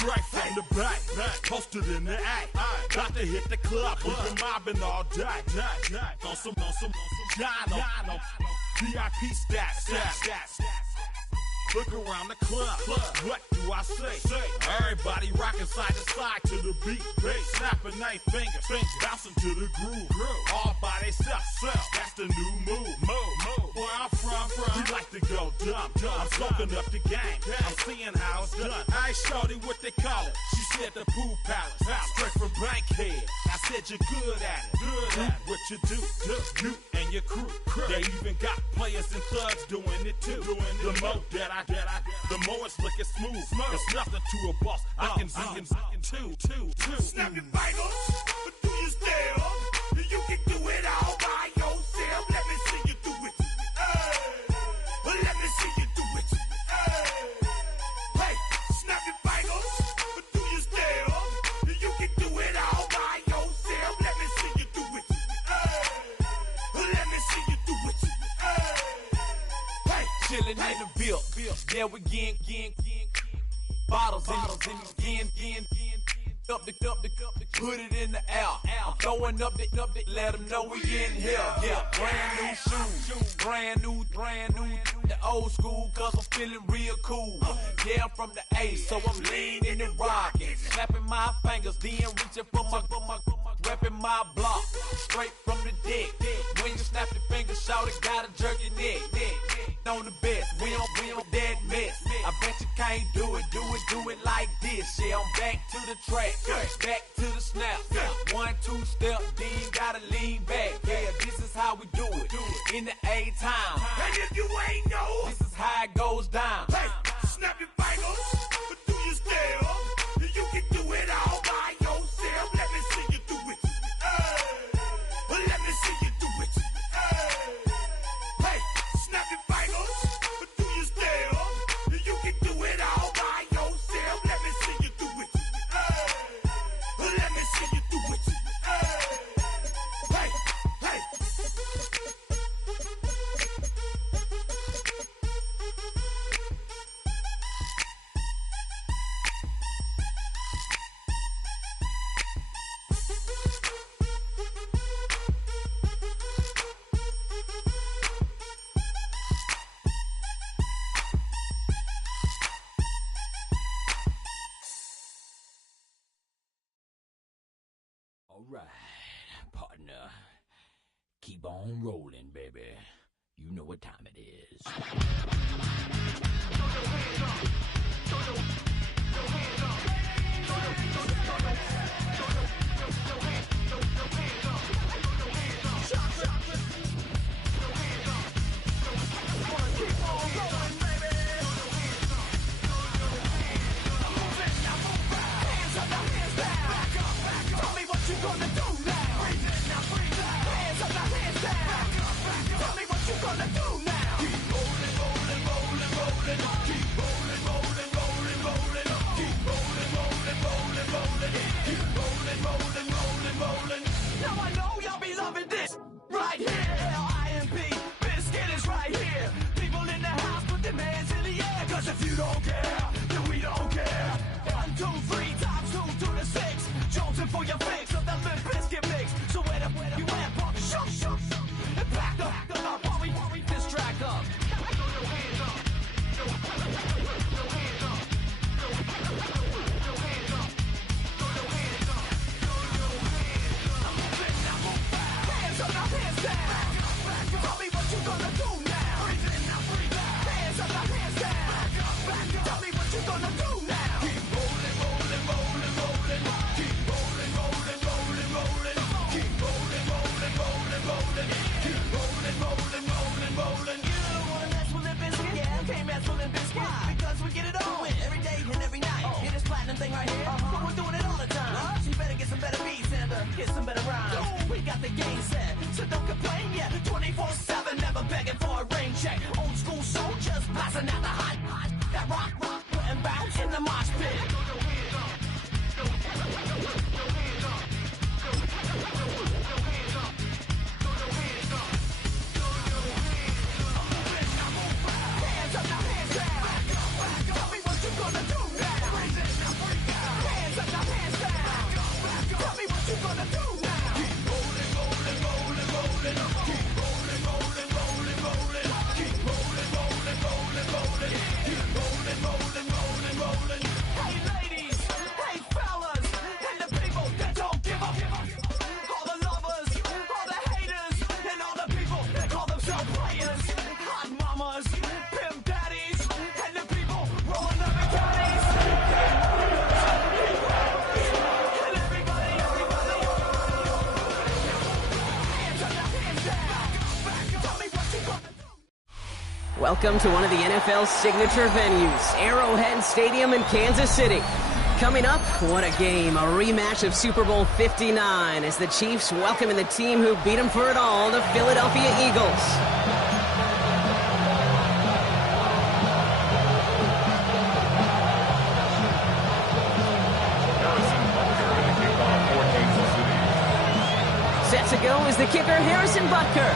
Straight from the back, posted in the act. Got to hit the club, we've been mobbing all day. On some Jono, VIP stats. Look around the club, what do I say? Everybody rocking side to side to the beat. Snapping their fingers, bouncing to the groove. All by themselves, that's the new move. Where I'm from, we like to go dumb. I'm soaking up the game, I'm seeing how it's done. I ain't shorty what they call it. She said the pool palace, straight from Bankhead. I said you're good at it. What you do, you and your crew. They even got players and thugs doing it too. The more that the more it's looking smooth. It's nothing to a boss. I can zing two. Snap your fingers, but do you still? You can do it all by yourself. Let me see you do it. Let me see you do it. Hey, snap your fingers, but do you still? You can do it all by yourself. Let me see you do it. Let me see you do it. Hey, chillin' in the bill. Yeah, we getting bottles in up the put it in the air. I'm throwing up the let them know we in here. Yeah, brand new shoes, brand new, the old school, cause I'm feeling real cool. Yeah, I'm from the A, so I'm leaning and rocking, snapping my fingers, then reaching for my repping my block, straight from the deck. When you snap your fingers, shout it, gotta jerk your neck. On the best, we don't that mess. I bet you can't do it like this. Yeah, I'm back to the track, back to the snap. 1, 2 step, then gotta lean back. Yeah, this is how we do it in the A time. and if you ain't know, This is how it goes down. hey, snap your fingers, but do you still? You can do it all by yourself. Let me see you do it. Let me see you do it. Hey, snap your fingers, but do you still? You can do it all by yourself. Let me see you do it. Let me see you do it. Hey. All right, partner. Keep on rolling, baby. You know what time it is. Keep rolling, rolling, rolling. Keep rolling, rolling, rolling, rolling. Keep Welcome to one of the NFL's signature venues, Arrowhead Stadium in Kansas City. Coming up, what a game, a rematch of Super Bowl 59 as the Chiefs welcome in the team who beat them for it all, the Philadelphia Eagles. Set to go is the kicker, Harrison Butker.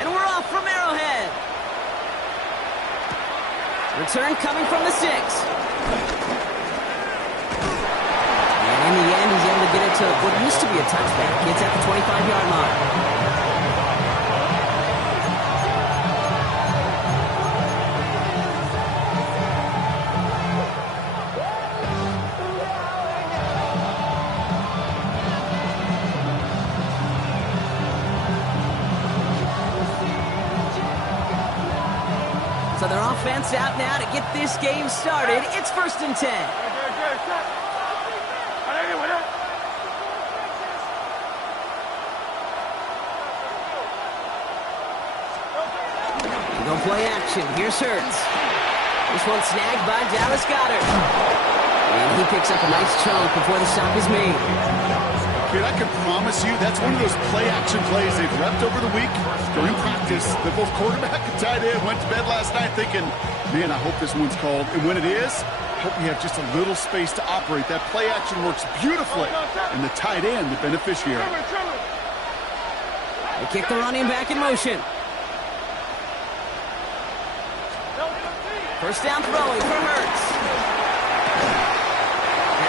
And we're off from Arrowhead. Return coming from the 6. And in the end, he's able to get it to what used to be a touchback. It's at the 25-yard line. So their offense out now to get this game started. It's 1st and 10. They go play action. Here's Hurts. This one snagged by Dallas Goedert. And he picks up a nice chunk before the stop is made. Kid, I can promise you that's one of those play-action plays they've repped over the week during practice. That both quarterback and tight end went to bed last night thinking, man, I hope this one's called. And when it is, I hope we have just a little space to operate. That play-action works beautifully, and the tight end, the beneficiary. They kick the running back in motion. First down throwing for Hurts.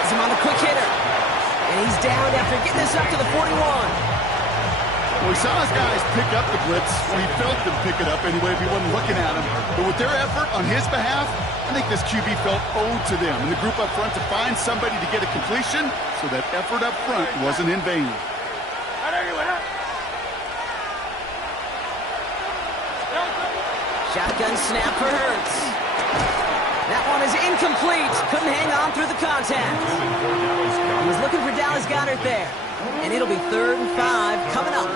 Has him on the quick hitter. And he's down after getting this up to the 41. Well, we saw his guys pick up the blitz when he felt them pick it up anyway if he wasn't looking at him. But with their effort on his behalf, I think this QB felt owed to them and the group up front to find somebody to get a completion, so that effort up front wasn't in vain. Shotgun snap for Hurts. That one is incomplete. Couldn't hang on through the contact. He was looking for Dallas Goedert there. And it'll be 3rd and 5 coming up.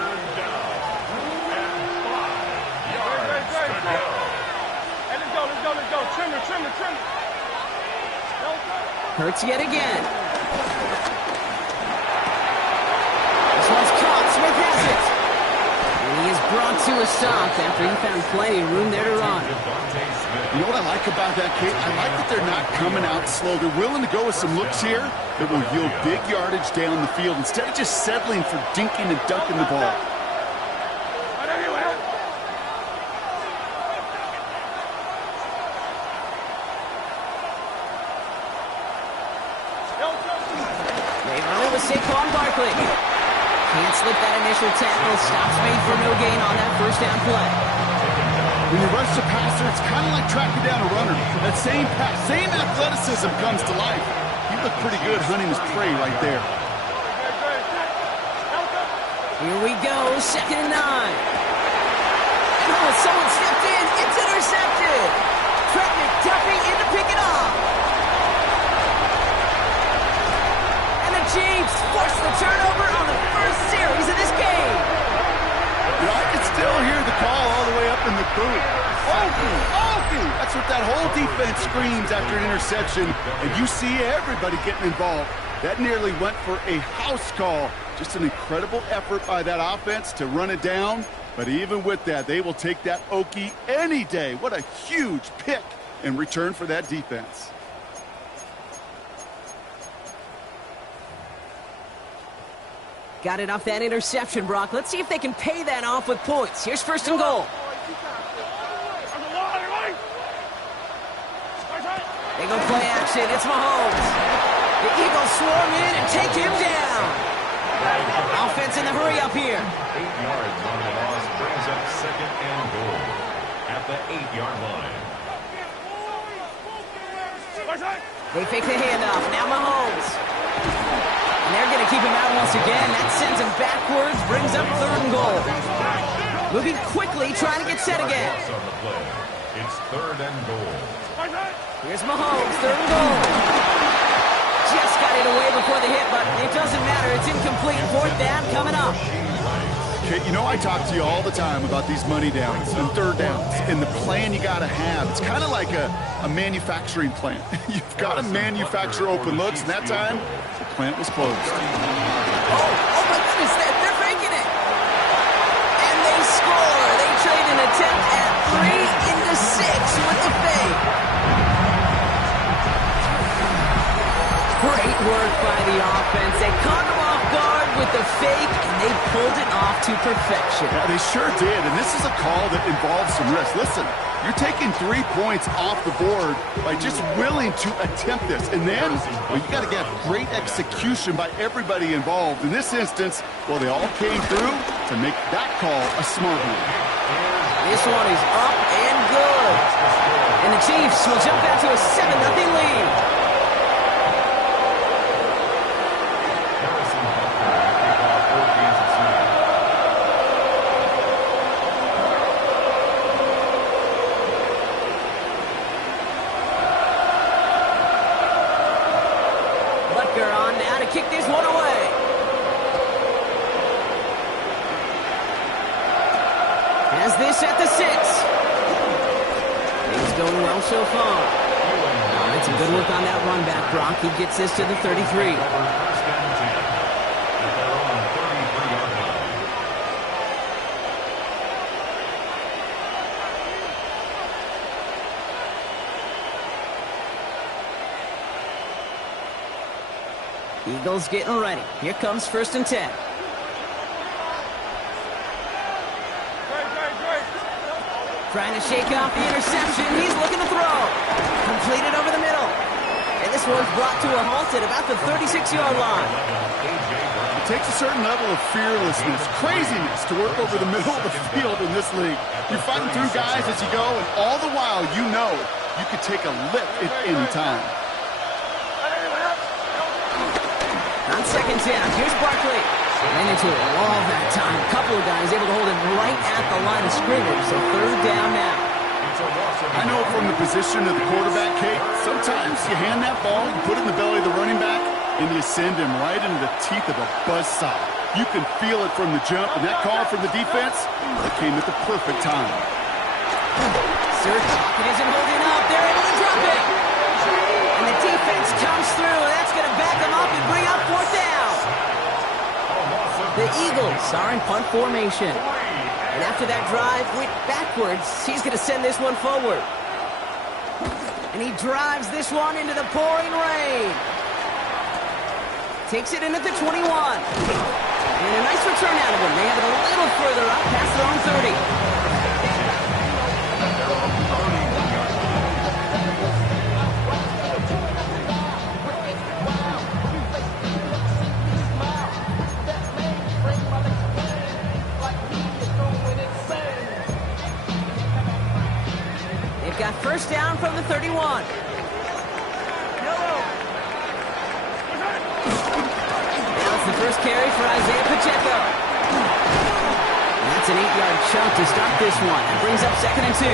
Let's go. Trim. Hurts yet again. This one's caught. Smith has it. And he is brought to a stop after he found plenty of room there to run. You know what I like about that, Kate? I like that they're not coming out slow. They're willing to go with some looks here that will yield big yardage down the field instead of just settling for dinking and dunking the ball. They run it with Saquon Barkley. Can't slip that initial tackle. Stops made for no gain on that first down play. When you rush the passer, it's kind of like tracking down a runner. That same pass, same athleticism comes to life. He looked pretty good hunting his prey right there. Here we go, 2nd and 9. Oh, someone stepped in. It's intercepted. Trent McDuffie in to pick it off. And the Chiefs force the turnover on the first series of this game. You know, I can still hear the call all the way up in the booth. Okie! That's what that whole defense screams after an interception, and you see everybody getting involved. That nearly went for a house call. Just an incredible effort by that offense to run it down, but even with that, they will take that Okie any day. What a huge pick in return for that defense. Got it off that interception, Brock. Let's see if they can pay that off with points. Here's 1st and goal. They go play action. It's Mahomes. The Eagles swarm in and take him down. Offense in the hurry up here. 8 yards on the loss brings up 2nd and goal at the 8-yard line. They fake the handoff. Now Mahomes. And they're going to keep him out once again. That sends him backwards, brings up 3rd and goal. Moving quickly, trying to get set again. On the play. It's 3rd and goal. Here's Mahomes, 3rd and goal. Just got it away before the hit, but it doesn't matter. It's incomplete. 4th down coming up. Okay, you know I talk to you all the time about these money downs and third downs and the plan you got to have. It's kind of like a manufacturing plant. You've got to manufacture open looks, and that time, the plant was closed. Oh my goodness, they're faking it. And they score. They trade an attempt at 3 into 6 with the fake. Great work by the offense. They caught him off guard with the fake, and they pulled it off to perfection. Yeah, they sure did, and this is a call that involves some risk. Listen, you're taking 3 points off the board by just willing to attempt this. And then, well, you got to get great execution by everybody involved. In this instance, well, they all came through to make that call a smart one. This one is up and good. And the Chiefs will jump out to a 7-0 lead. Kick this one away. Has this at the 6. Things going well so far. That's some good work on that run back, Brock. He gets this to the 33. Eagles getting ready. Here comes 1st and 10. Trying to shake off the interception. He's looking to throw. Completed over the middle. And this one's brought to a halt at about the 36-yard line. It takes a certain level of fearlessness, craziness to work over the middle of the field in this league. You're fighting through guys as you go, and all the while you know you could take a lift at any time. On 2nd down, here's Barkley. Ran into a wall that time. A couple of guys able to hold it right at the line of scrimmage. So 3rd down now. I know from the position of the quarterback, Kate, sometimes you hand that ball, you put it in the belly of the running back, and you send him right into the teeth of a buzzsaw. You can feel it from the jump, and that call from the defense, it came at the perfect time. Serge Pocket isn't holding up. They're able to drop it. And the defense comes through. That's going to back them up and bring up 4th down. The Eagles are in punt formation. And after that drive went backwards, he's going to send this one forward. And he drives this one into the pouring rain. Takes it in at the 21. And a nice return out of him. They have it a little further up past their own 30. Got 1st down from the 31. That's the first carry for Isaiah Pacheco. And that's an 8-yard chunk to start this one. That brings up 2nd and 2.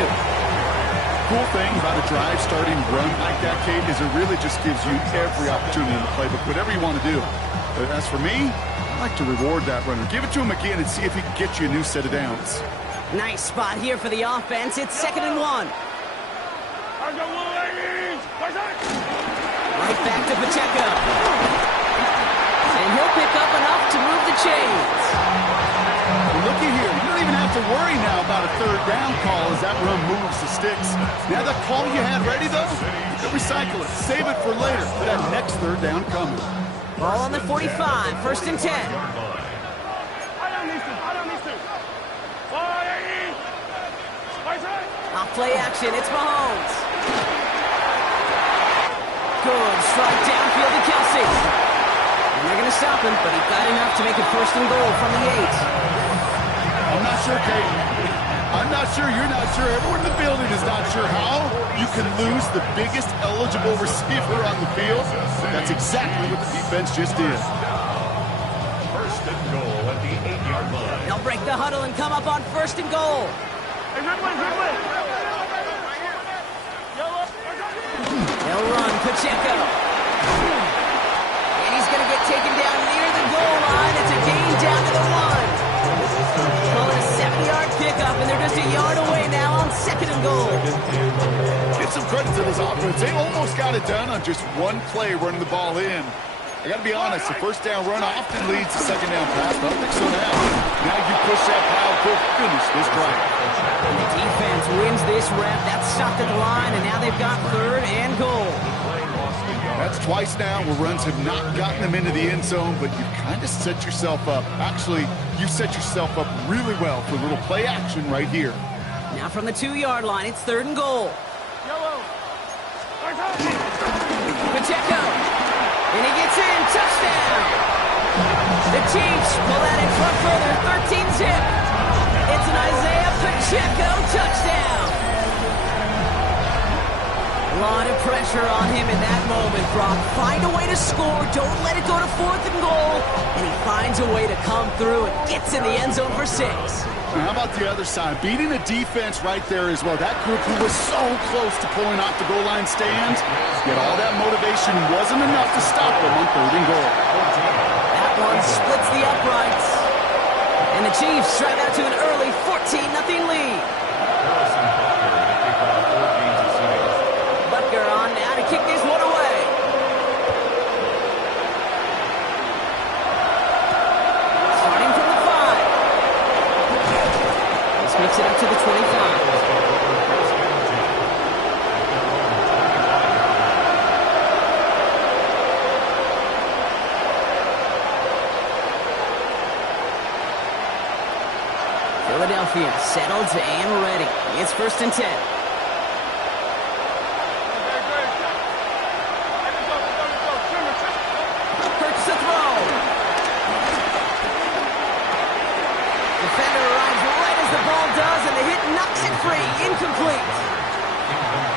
Cool thing about a drive starting run like that, Kate, is it really just gives you every opportunity in the playbook, whatever you want to do. But as for me, I like to reward that runner. Give it to him again and see if he can get you a new set of downs. Nice spot here for the offense. It's 2nd and 1. Right back to Pacheco. And he'll pick up enough to move the chains. Well, looky here. You don't even have to worry now about a 3rd down call as that run moves the sticks. Now that call you had ready, though, you can recycle it. Save it for later for that next 3rd down coming. Ball on the 45. 1st and 10. Off play action. It's Mahomes. Good strike downfield to Kelsey. And they're going to stop him, but he got enough to make it 1st and goal from the 8. I'm not sure, Kate. I'm not sure. You're not sure. Everyone in the building is not sure how you can lose the biggest eligible receiver on the field. That's exactly what the defense just did. 1st and goal at the 8-yard line. They'll break the huddle and come up on 1st and goal. They'll run Pacheco. And he's going to get taken down near the goal line. It's a gain down to the 1. credit to this offense. They almost got it done on just one play running the ball in. I got to be honest, the first down run often leads to second down pass, but I don't think so now. Now you push that pile to finish this drive. The defense wins this rep. That's stopped at the line, and now they've got 3rd and goal. That's twice now where runs have not gotten them into the end zone, but you've kind of set yourself up. Actually, you set yourself up really well for a little play action right here. Now from the 2-yard line, it's 3rd and goal. Pacheco. And he gets in. Touchdown. The Chiefs pull that in front further. 13-zip. It's an Isaiah Pacheco touchdown. A lot of pressure on him in that moment, Brock. Find a way to score. Don't let it go to 4th and goal. And he finds a way to come through and gets in the end zone for 6. Now, how about the other side? Beating the defense right there as well. That group who was so close to pulling off the goal line stand, yet all that motivation wasn't enough to stop them on 3rd and goal. That one splits the uprights. And the Chiefs drive out to an early 14-0 lead. Butker on now to kick this one away. Starting from the 5. This makes it up to the 25. Philadelphia settled and ready. It's 1st and 10. Hurts to throw. Defender arrives right as the ball does, and the hit knocks it free. Incomplete.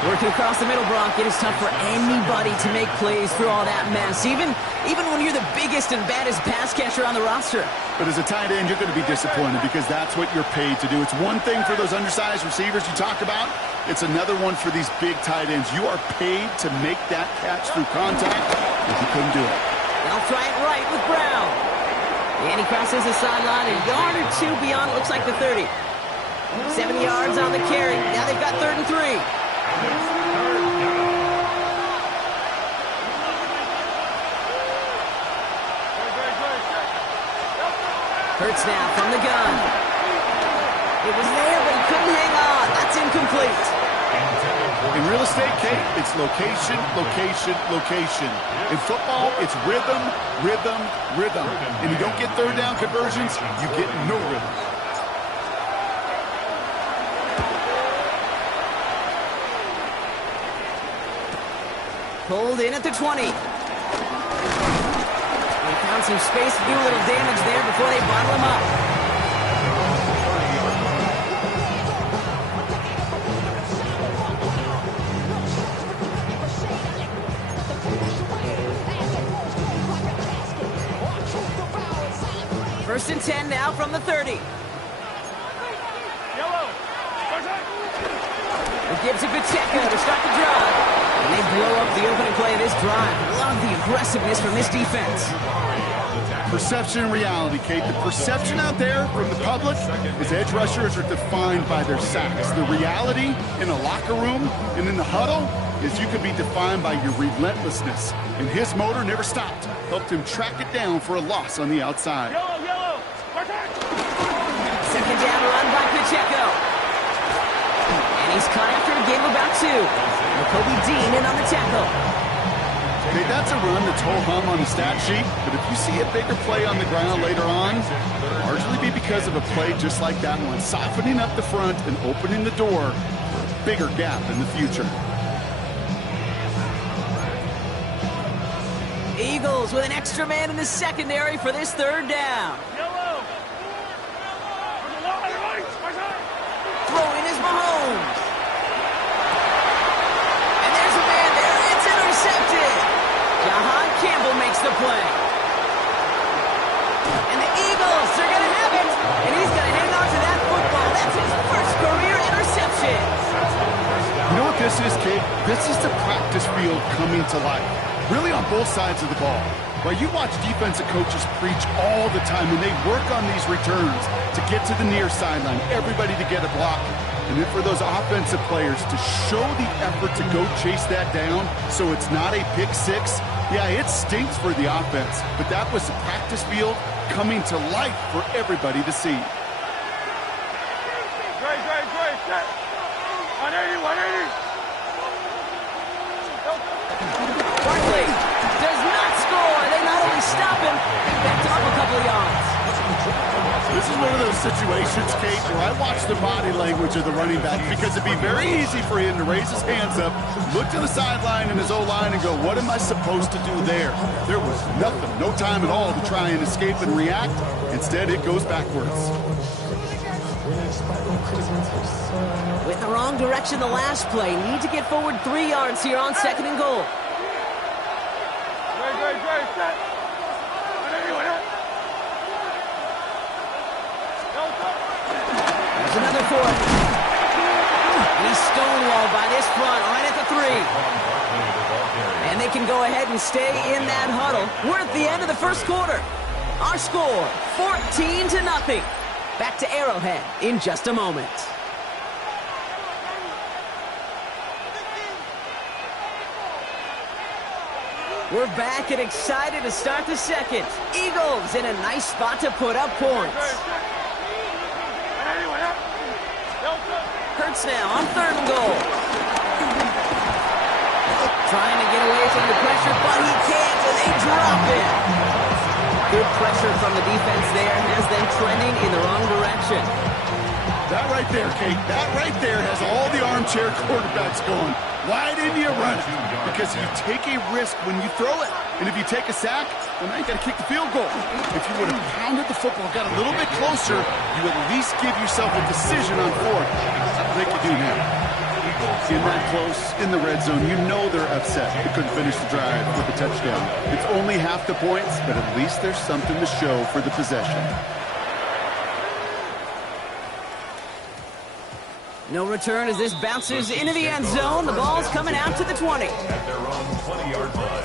Working across the middle, Brock, it is tough for anybody to make plays through all that mess, even when you're the biggest and baddest pass catcher on the roster. But as a tight end, you're going to be disappointed because that's what you're paid to do. It's one thing for those undersized receivers you talk about. It's another one for these big tight ends. You are paid to make that catch through contact, if you couldn't do it. They'll try it right with Brown. And he crosses the sideline a yard or 2 beyond, it looks like the 30. 7 yards on the carry. Now they've got 3rd and 3. Hurts now from the gun. It was there, but he couldn't hang on. That's incomplete. In real estate, Kate, it's location, location, location. In football, it's rhythm, rhythm, rhythm. And you don't get 3rd down conversions, you get no rhythm. Pulled in at the 20. They found some space to do a little damage there before they bottle him up. First and 10 now from the 30. It gives it Pacheco to start the drive. And they blow up the opening play of this drive. Love the aggressiveness from this defense. Perception and reality, Kate. The perception out there from the public is edge rushers are defined by their sacks. The reality in a locker room and in the huddle is you can be defined by your relentlessness. And his motor never stopped. Helped him track it down for a loss on the outside. Second down run by Pacheco. And he's caught after a game of about 2. Kobe Dean in on the tackle. Okay, that's a run that's whole hum on the stat sheet, but if you see a bigger play on the ground later on, it'll largely be because of a play just like that one, softening up the front and opening the door for a bigger gap in the future. Eagles with an extra man in the secondary for this 3rd down. Throwing is Mahomes. And there's a man there. It's intercepted. Jahan Campbell makes the play. And the Eagles are going to have it. And he's going to hang on to that football. That's his first career interception. You know what this is, kid? This is the practice field coming to life. Really on both sides of the ball. Right, you watch defensive coaches preach all the time, and they work on these returns to get to the near sideline, everybody to get a block. And And then for those offensive players to show the effort to go chase that down so it's not a pick six, yeah, it stinks for the offense, but that was the practice field coming to life for everybody to see. Great, set. 180. Barkley does not score. They not only stop him, they backed up a couple of yards. This is one of those situations, Kate, where I watch the body language of the running back because it'd be very easy for him to raise his hands up, look to the sideline and his O-line and go, what am I supposed to do there? There was nothing, no time at all to try and escape and react. Instead, it goes backwards. With the wrong direction the last play, need to get forward 3 yards here on 2nd and goal. Great, set. 180. There's another fourth. And he's stonewalled by this front right at the 3. And they can go ahead and stay in that huddle. We're at the end of the first quarter. Our score, 14-0. Back to Arrowhead in just a moment. We're back and excited to start the second. Eagles in a nice spot to put up points. Hurts now on 3rd and goal. Trying to get away from the pressure, but he can't, and they drop it. Good pressure from the defense there has them trending in the wrong direction. That right there, Kate, that right there has all the armchair quarterbacks going. Why didn't you run it? Because you take a risk when you throw it. And if you take a sack, well, now you got to kick the field goal. If you would have pounded the football, got a little bit closer, you at least give yourself a decision on 4th. That's what they can do now. In that close, in the red zone, you know they're upset. They couldn't finish the drive with a touchdown. It's only half the points, but at least there's something to show for the possession. No return as this bounces into the end zone. The ball's coming out to the 20. At their own 20-yard line.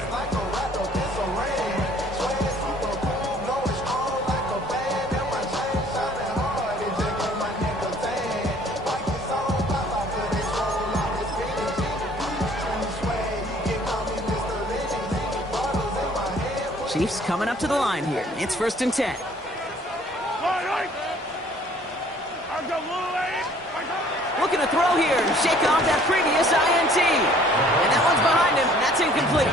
Chiefs coming up to the line here. It's 1st and 10. Looking to throw here and shake off that previous INT. And that one's behind him. That's incomplete.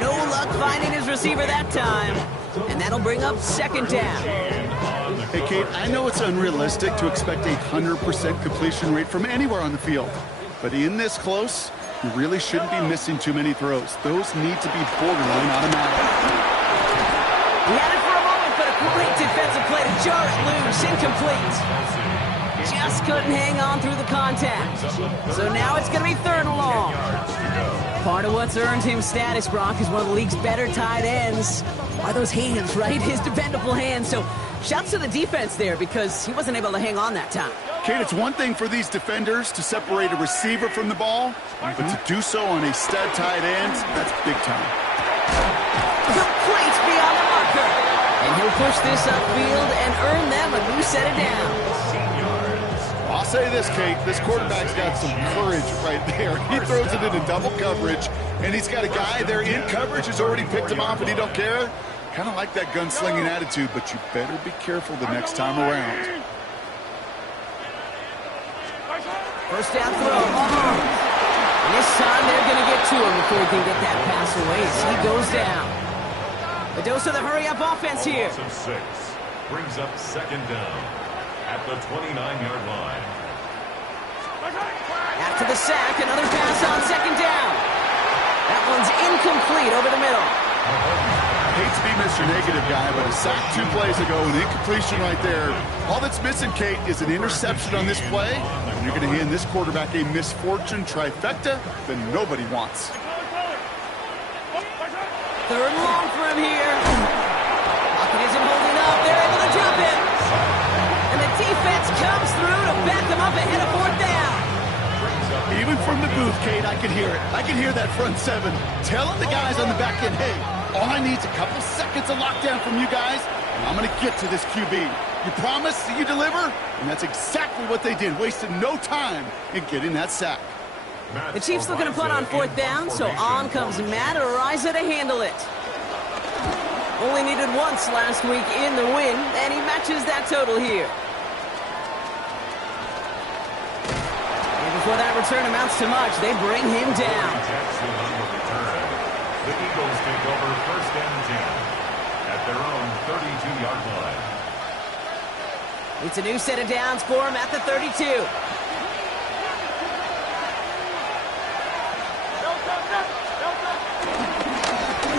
No luck finding his receiver that time. And that'll bring up 2nd down. Hey, Kate, I know it's unrealistic to expect a 100% completion rate from anywhere on the field. But in this close, you really shouldn't be missing too many throws. Those need to be borderline automatic. He had it for a moment, but a great defensive play to jar it loose. Incomplete. Just couldn't hang on through the contact. So now it's going to be 3rd and long. Part of what's earned him status, Brock, is one of the league's better tight ends. Are those hands, right? His dependable hands. So shouts to the defense there because he wasn't able to hang on that time. Kate, it's one thing for these defenders to separate a receiver from the ball, but to do so on a stud tight end, that's big time. Complete beyond the marker. And he'll push this upfield and earn them a new set of downs. I'll say this, Kate, this quarterback's got some courage right there. He throws it into double coverage, and he's got a guy there in coverage who's already picked him off, and he don't care. Kind of like that gunslinging attitude, but you better be careful the next time around. First down throw. And this time they're going to get to him before he can get that pass away as he goes down. The dose of the hurry-up offense here. Loss of 6 brings up 2nd down at the 29-yard line. After the sack, another pass on 2nd down. That one's incomplete over the middle. I hate to be Mr. Negative guy, but a sack 2 plays ago, an incompletion right there. All that's missing, Kate, is an interception on this play. And you're going to hand this quarterback a misfortune trifecta that nobody wants. 3rd and long for him here. Lockett isn't holding up. They're able to drop it. And the defense comes through to back them up ahead of 4th down. Even from the booth, Kate, I can hear it. I can hear that front 7 telling the guys on the back end, hey, all I need is a couple seconds of lockdown from you guys, and I'm going to get to this QB. You promise, you deliver, and that's exactly what they did, wasted no time in getting that sack. The Chiefs looking to punt on 4th down, so on comes Matt Ariza to handle it. Only needed once last week in the win, and he matches that total here. And before that return amounts to much, they bring him down. The Eagles take over 1st and 10 at their own 32-yard line. It's a new set of downs for him at the 32.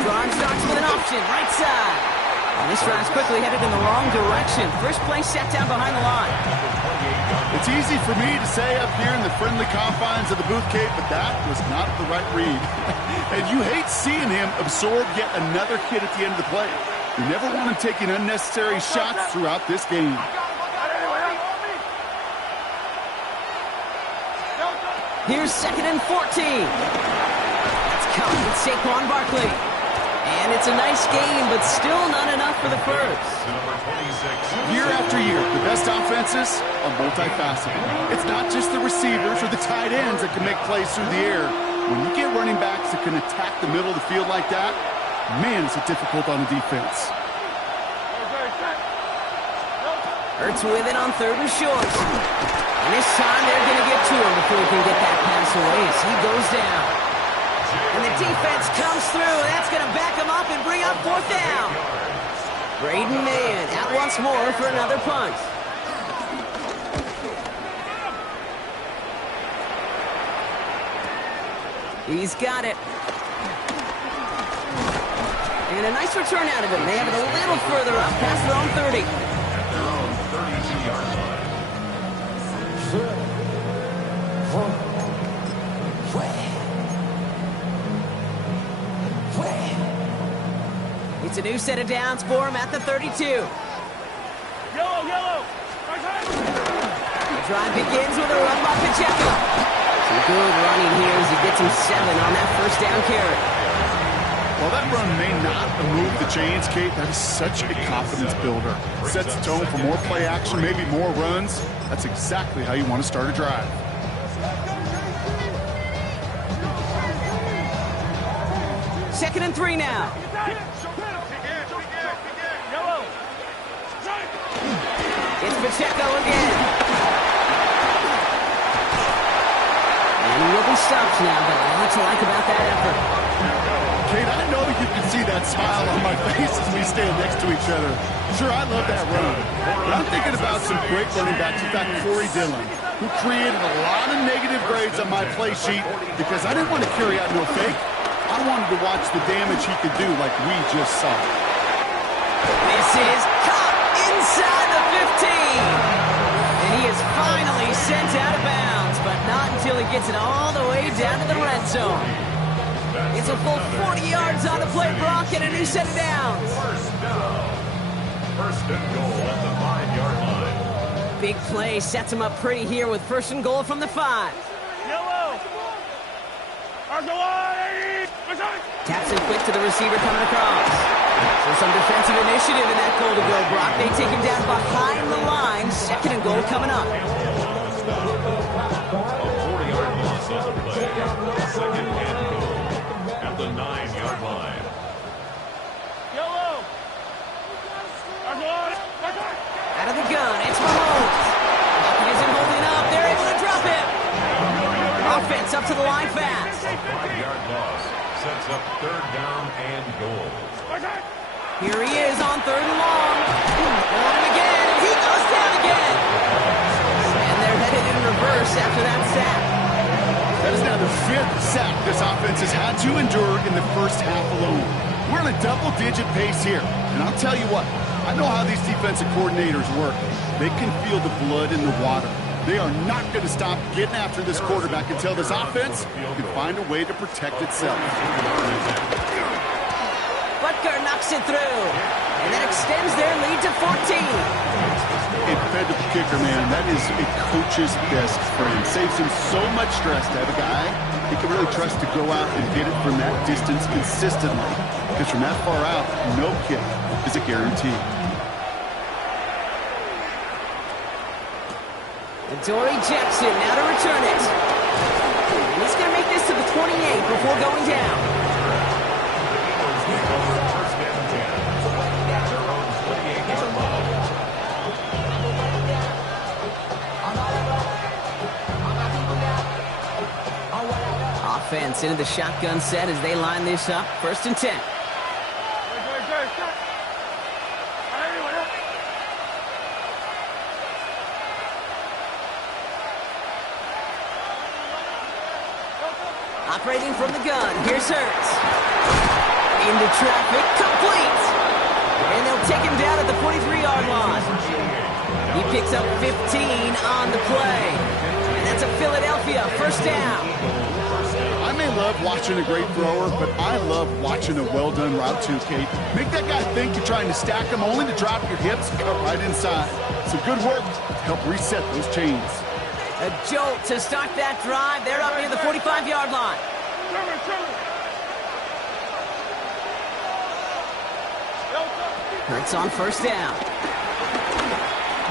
Drive starts with an option, right side. And this drive's quickly headed in the wrong direction. First play set down behind the line. It's easy for me to say up here in the friendly confines of the booth cave, but that was not the right read. And you hate seeing him absorb yet another hit at the end of the play. You never want him taking unnecessary shots throughout this game. Here's 2nd and 14. That's caught with Saquon Barkley. And it's a nice game, but still not enough for the first. Year after year, the best offenses are multifaceted. It's not just the receivers or the tight ends that can make plays through the air. When you get running backs that can attack the middle of the field like that, man, is it difficult on the defense. Ertz with it on 3rd and short. And this time they're going to get to him before he can get that pass away as he goes down. And the defense comes through. That's going to back him up and bring up 4th down. Braden Mann out once more for another punt. He's got it. And a nice return out of him. They have it a little further up past their own 30. At their own 32-yard line. It's a new set of downs for him at the 32. Yellow. The drive begins with a run by Pacheco. Some good running here as he gets him 7 on that 1st down carry. While that run may not move the chains, Kate, that is such a confidence builder. Sets the tone for more play action, maybe more runs. That's exactly how you want to start a drive. Second and 3 now. It's Pacheco again. And he will be stopped now, but a lot to like about that effort. Kate, I know you can see that smile on my face as we stand next to each other. Sure, I love that run. But I'm thinking about some great running backs. In fact, Corey Dillon, who created a lot of negative grades on my play sheet because I didn't want to carry out no fake. I wanted to watch the damage he could do like we just saw. This is caught inside the 15. And he is finally sent out of bounds, but not until he gets it all the way down to the red zone. It's a full 40 yards on the play, Brock, and a new set of downs. First and goal at the 5-yard line. Big play sets him up pretty here with 1st and goal from the 5. Taps it quick to the receiver coming across. So some defensive initiative in that goal to go, Brock. They take him down behind the line. 2nd and goal coming up. A 40-yard loss on the play. 2nd and goal at the 9-yard line. Out of the gun, it's Mahomes. Pocket isn't holding up. They're able to drop him. Offense up to the line fast. A 5-yard loss sets up 3rd down and goal. Here he is on 3rd and long. On him again, and he goes down again. And they're headed in reverse after that sack. That is now the 5th sack this offense has had to endure in the first half alone. We're in a double-digit pace here. And I'll tell you what, I know how these defensive coordinators work. They can feel the blood in the water. They are not going to stop getting after this quarterback until this offense can find a way to protect itself. Butker knocks it through, and that extends their lead to 14. And fed to the kicker, man, that is a coach's best friend. Saves him so much stress to have a guy he can really trust to go out and hit it from that distance consistently. Because from that far out, no kick is a guarantee. Dory Jackson now to return it. And he's going to make this to the 28 before going down. First and 10. Their own 28-yard line. Offense into the shotgun set as they line this up. First and 10. Operating from the gun, here's Hurts. Into traffic, complete. And they'll take him down at the 43-yard line. He picks up 15 on the play. And that's a Philadelphia first down. I may love watching a great thrower, but I love watching a well-done route too, Kate. Make that guy think you're trying to stack him only to drop your hips and cut right inside. Some good work to help reset those chains. A jolt to start that drive. They're up near the 45-yard line. Hurts on first down.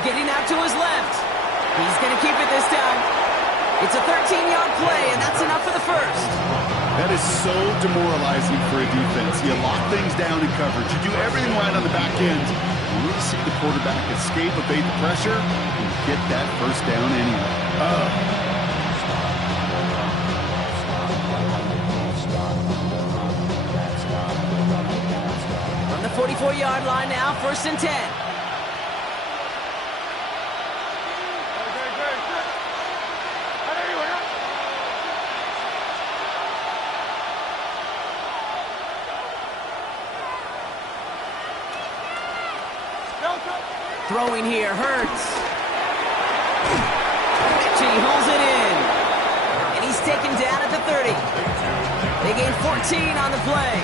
Getting out to his left. He's going to keep it this time. It's a 13-yard play, and that's enough for the first. That is so demoralizing for a defense. You lock things down in coverage. You do everything right on the back end. You need to see the quarterback escape, evade the pressure, and get that first down anyway. From the 44-yard line now, first and 10. Throwing here, Hurts. He holds it in. And he's taken down at the 30. They gain 14 on the play.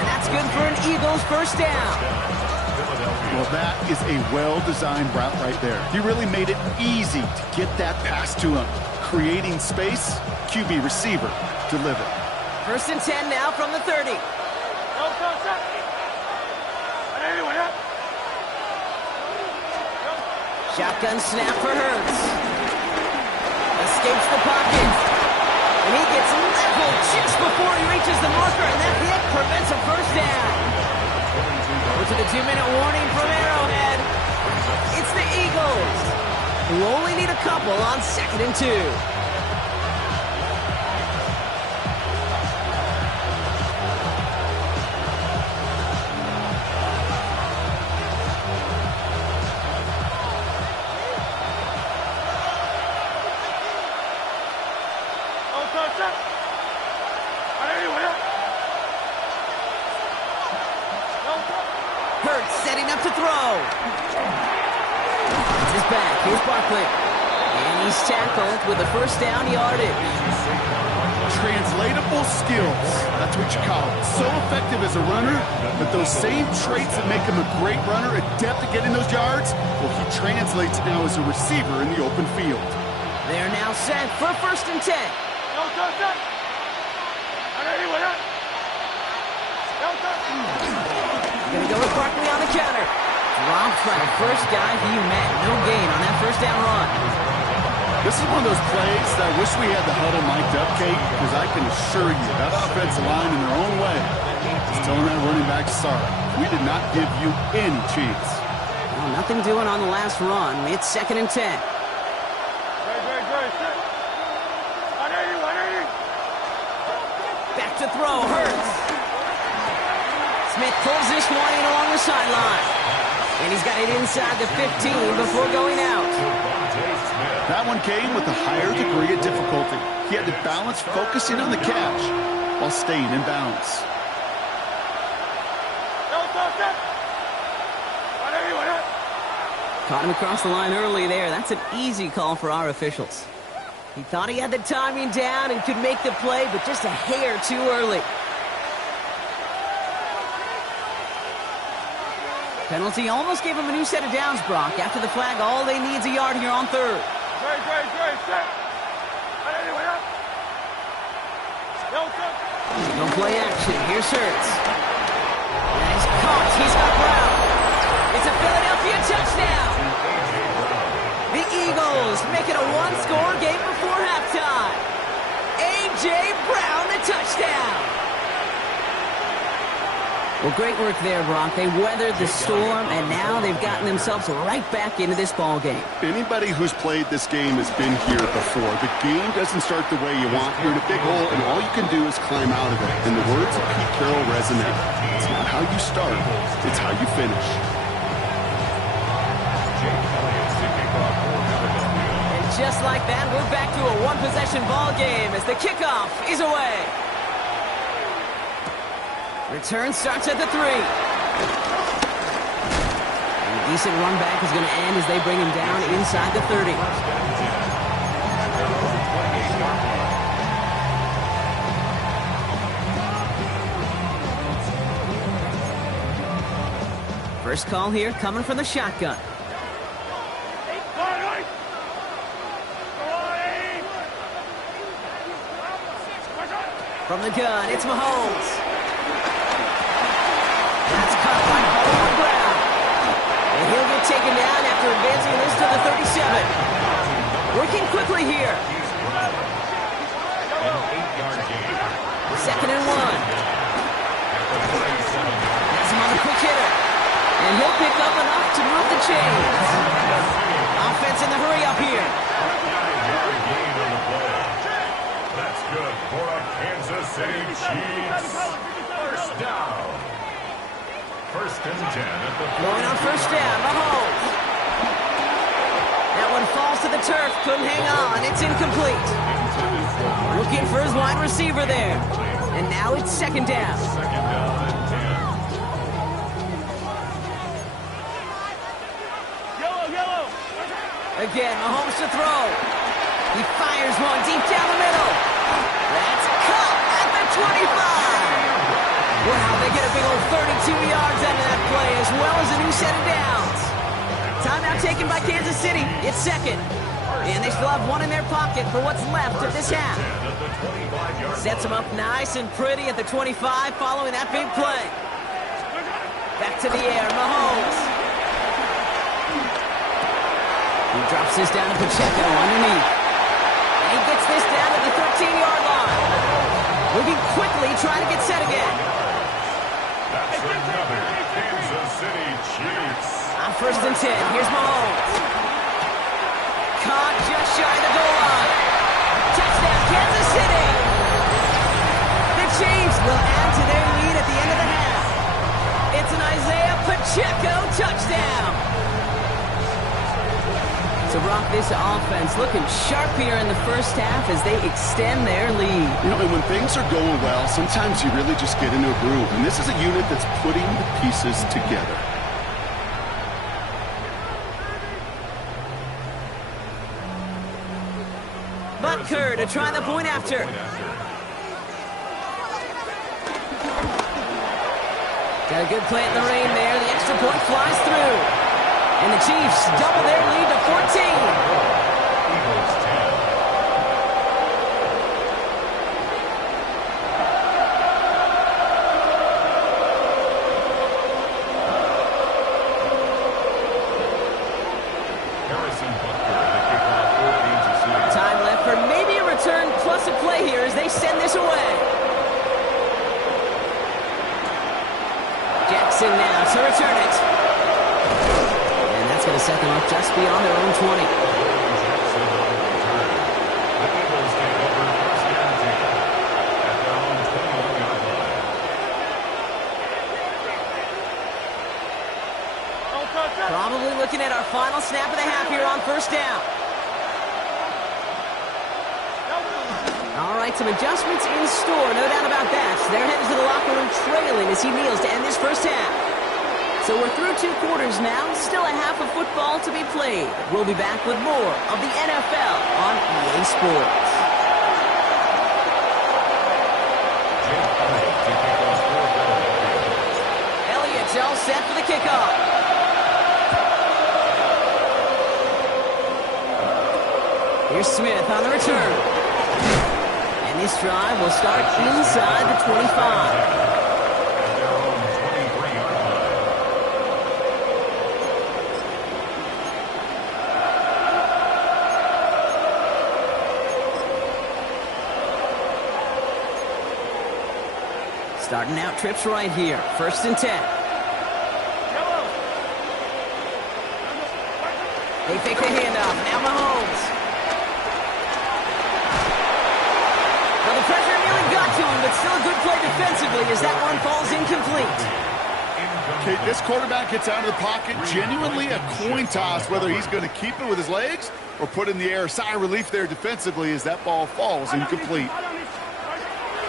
And that's good for an Eagles first down. Well, that is a well-designed route right there. He really made it easy to get that pass to him. Creating space, QB receiver, deliver. First and 10 now from the 30. Shotgun snap for Hurts. Escapes the pocket. And he gets leveled just before he reaches the marker, and that hit prevents a first down. Over to the 2-minute warning from Arrowhead. It's the Eagles, who only need a couple on 2nd and 2. Hurts setting up to throw. It's his back. Here's Barkley. And he's tackled with a first down yardage. Translatable skills. That's what you call it. So effective as a runner, but those same traits that make him a great runner, adept at getting those yards, well, he translates now as a receiver in the open field. They're now set for first and 10. Gonna go with Barkley on the counter. Dropped by the first guy he met. No gain on that first down run. This is one of those plays that I wish we had the huddle mic'd up, Kate, because I can assure you that offensive line in their own way is telling that running back, sorry, we did not give you any chance. Well, nothing doing on the last run. It's 2nd and 10. Back to throw, Hurts. Smith pulls this one in along the sideline. And he's got it inside the 15 before going out. That one came with a higher degree of difficulty. He had to balance focusing on the catch while staying in balance. Caught him across the line early there. That's an easy call for our officials. He thought he had the timing down and could make the play, but just a hair too early. Penalty almost gave him a new set of downs, Brock. After the flag, all they need is a yard here on 3rd. No play action. Here's Hurts. And he's caught. He's got Brown. It's a Philadelphia touchdown. The Eagles make it a Well, great work there, Brock. They weathered the storm, and now they've gotten themselves right back into this ball game. Anybody who's played this game has been here before. The game doesn't start the way you want. You're in a big hole, and all you can do is climb out of it. And the words of Pete Carroll resonate. It's not how you start, it's how you finish. And just like that, we're back to a one-possession ball game as the kickoff is away. Return starts at the 3. And a decent run back is going to end as they bring him down inside the 30. First call here coming from the shotgun. From the gun, it's Mahomes. That's caught by Hall on the ground. And he'll get taken down after advancing this to the 37. Working quickly here. Second and 1. Has him on the quick hitter. And he'll pick up enough to move the chains. Offense in the hurry up here. That's good for a Kansas City Chiefs. First down. First and 10 at the Going on first down, Mahomes. That one falls to the turf, couldn't hang on, it's incomplete. Looking for his wide receiver there. And now it's second down. Second down and 10. Again, Mahomes to throw. He fires one deep down the middle. That's caught at the 25. Wow, they get a big old 32 yards out of that play, as well as a new set of downs. Timeout taken by Kansas City. It's second. And they still have one in their pocket for what's left of this half. Sets them up nice and pretty at the 25 following that big play. Back to the air, Mahomes. He drops this down to Pacheco underneath. And he gets this down to the 13-yard line. Moving quickly, trying to get set again. That's another Kansas City Chiefs. On first and 10, here's Mahomes. Caught just shy of the goal line. Touchdown, Kansas City. The Chiefs will add to their lead at the end of the half. It's an Isaiah Pacheco touchdown. So, Brock, this offense looking sharp here in the first half as they extend their lead. You know, and when things are going well, sometimes you really just get into a groove. And this is a unit that's putting the pieces together. Butker to try the point after. Got a good play in the rain there. The extra point flies through. And the Chiefs double their lead to 14. Eagles 10. Harrison Butker, the kickoff for Kansas City. Time left for maybe a return plus a play here as they send this away. Jackson now to return it. And that's going to set them up just beyond their own 20. Jackson on the return. The Eagles take over first and 10 at their own 21-yard line. Probably looking at our final snap of the half here on first down. All right, some adjustments in store, no doubt about that. They're headed to the locker room trailing as he kneels to end this first half. So we're through 2 quarters now, still a half of football to be played. We'll be back with more of the NFL on EA Sports. Elliott's all set for the kickoff. Here's Smith on the return. And this drive will start inside the 25. Starting out trips right here. 1st and 10. They fake the handoff. Now Mahomes. Well, the pressure nearly got to him, but still a good play defensively as that one falls incomplete. Okay, this quarterback gets out of the pocket. Genuinely a coin toss whether he's going to keep it with his legs or put in the air. Sigh of relief there defensively as that ball falls incomplete.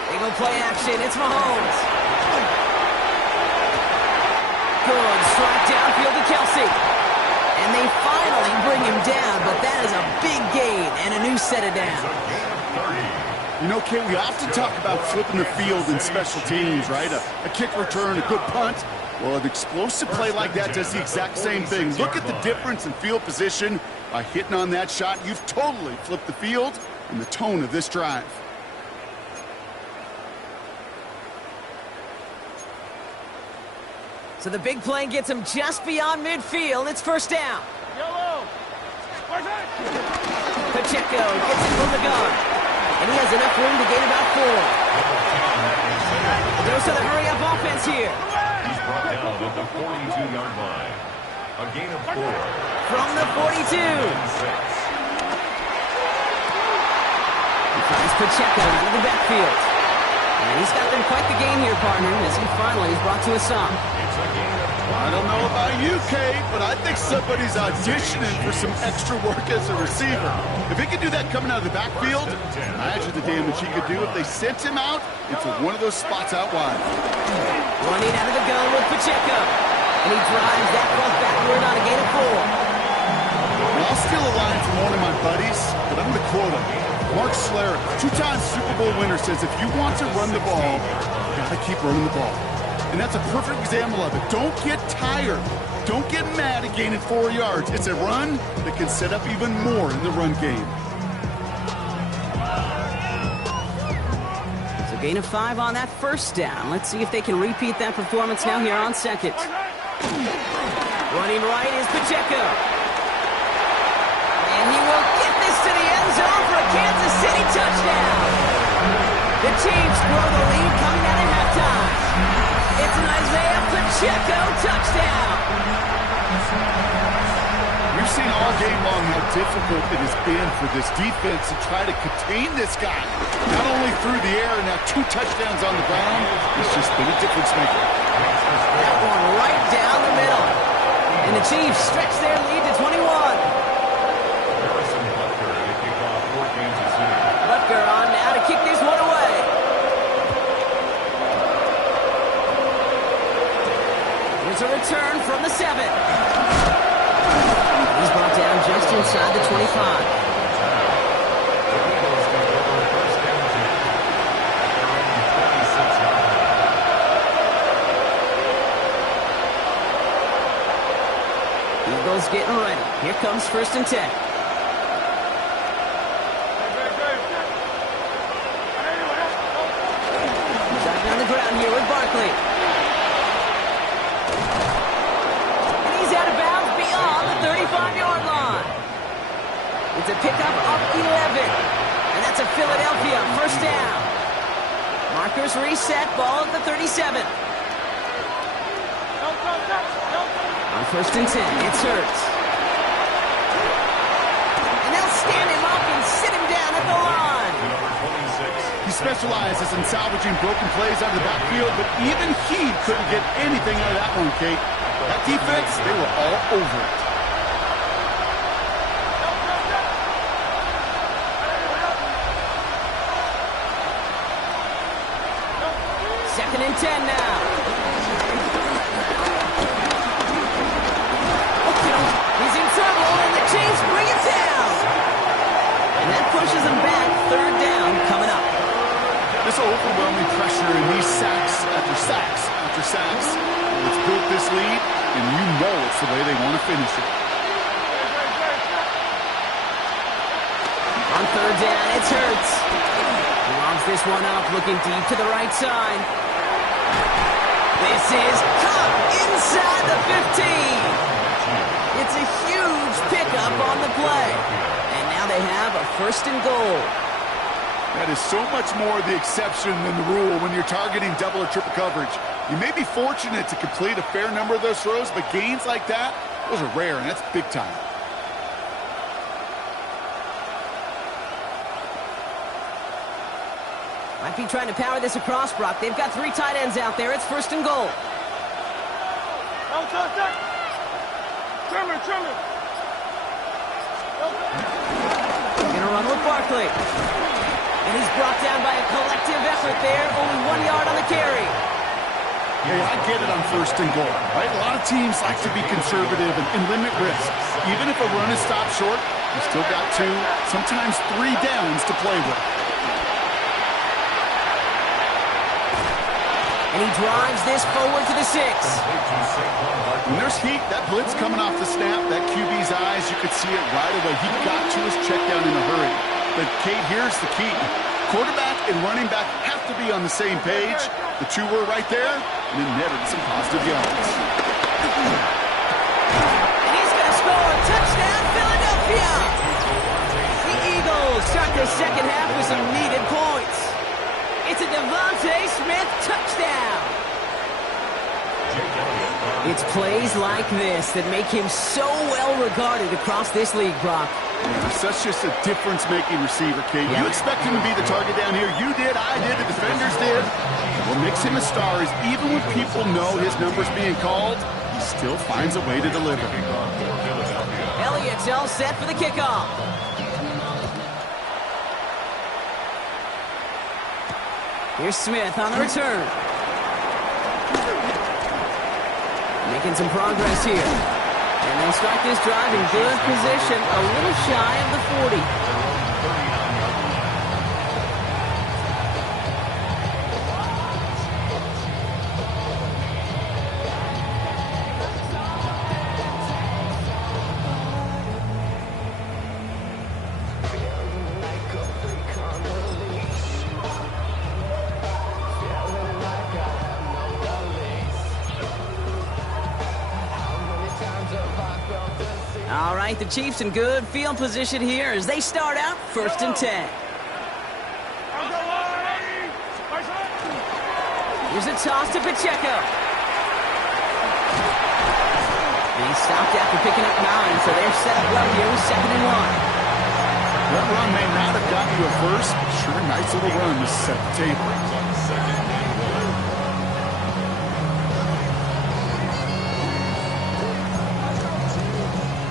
They go play action. It's Mahomes. Good strike downfield to Kelsey. And they finally bring him down, but that is a big gain and a new set of down. You know, Kate, we often talk about flipping the field in special teams, right? A kick return, a good punt. Well, an explosive play like that does the exact same thing. Look at the difference in field position. By hitting on that shot, you've totally flipped the field and the tone of this drive. So the big play gets him just beyond midfield. It's 1st down. Pacheco gets it from the gun. And he has enough room to gain about 4. Those are the hurry-up offense here. He's brought down at the 42-yard line. A gain of 4. From the 42. He finds Pacheco into the backfield. And he's got them quite the game here, partner, as he finally is brought to a stop. I don't know about you, Kate, but I think somebody's auditioning for some extra work as a receiver. If he could do that coming out of the backfield, imagine the damage he could do if they sent him out into one of those spots out wide. Running out of the gun with Pacheco. And he drives that ball backward on a gain of 4. Well, I'll steal a line from one of my buddies, but I'm going to quote him. Mark Schlereth, 2-time Super Bowl winner, says if you want to run the ball, you got to keep running the ball. And that's a perfect example of it. Don't get tired. Don't get mad at gaining 4 yards. It's a run that can set up even more in the run game. So gain of 5 on that 1st down. Let's see if they can repeat that performance now here on 2nd. Running right is Pacheco. And he will get this to the end zone for a Kansas City touchdown. The Chiefs grow the lead coming out at halftime. It's an Isaiah Pacheco touchdown. We've seen all game long how difficult it has been for this defense to try to contain this guy. Not only through the air, now 2 touchdowns on the ground. It's just been a difference maker. That one right down the middle. And the Chiefs stretch their lead to 21. Butker on now to kick this one away. Here's a return from the 7. He's brought down just inside the 25. Eagles getting ready. Here comes 1st and 10. On the ground here with Barkley. And he's out of bounds beyond the 35-yard line. It's a pickup of 11. And that's a Philadelphia 1st down. Markers reset, ball at the 37. On 1st and 10, it's Hurts. And they'll stand him up and sit him down at the line. He specializes in salvaging broken plays out of the backfield, but even he couldn't get anything out of that one, Kate. That defense, they were all over it. Second and 10 now. He's in trouble, and the Chiefs bring it down. And that pushes him back. 3rd down coming up. This overwhelming pressure and these sacks after sacks after sacks. It's built this lead, and you know it's the way they want to finish it. On 3rd down, it's Hurts. He logs this one up, looking deep to the right side. This is caught inside the 15. It's a huge pickup on the play. And now they have a 1st and goal. That is so much more the exception than the rule when you're targeting double or triple coverage. You may be fortunate to complete a fair number of those throws, but gains like that, those are rare, and that's big time. Might be trying to power this across, Brock. They've got 3 tight ends out there. It's 1st and goal. Gonna run with Barkley. And he's brought down by a collective effort there. Only 1 yard on the carry. Hey, I get it on 1st and goal, right? A lot of teams like to be conservative and limit risks. Even if a run is stopped short, you still got 2, sometimes 3 downs to play with. And he drives this forward to the 6. When there's heat, that blitz coming off the snap, that QB's eyes, you could see it right away. He got to his check down in a hurry. But, Kate, here's the key. Quarterback and running back have to be on the same page. The 2 were right there, and it netted some positive yards. And he's going to score. Touchdown, Philadelphia! The Eagles start the second half with some needed points. It's a Devontae Smith touchdown. It's plays like this that make him so well regarded across this league, Brock. Such just a difference-making receiver, Kate. You expect him to be the target down here. You did, I did, the defenders did. What makes him a star is even when people know his number's being called, he still finds a way to deliver. Elliott's all set for the kickoff. Here's Smith on the return. Making some progress here. And they'll start this drive in good position, a little shy of the 40. All right, the Chiefs in good field position here as they start out 1st and 10. Here's a toss to Pacheco. And he stopped after picking up 9, so they're set up well here with 2nd and 1. That run may not have gotten you a first, but sure, a nice little run to set the table.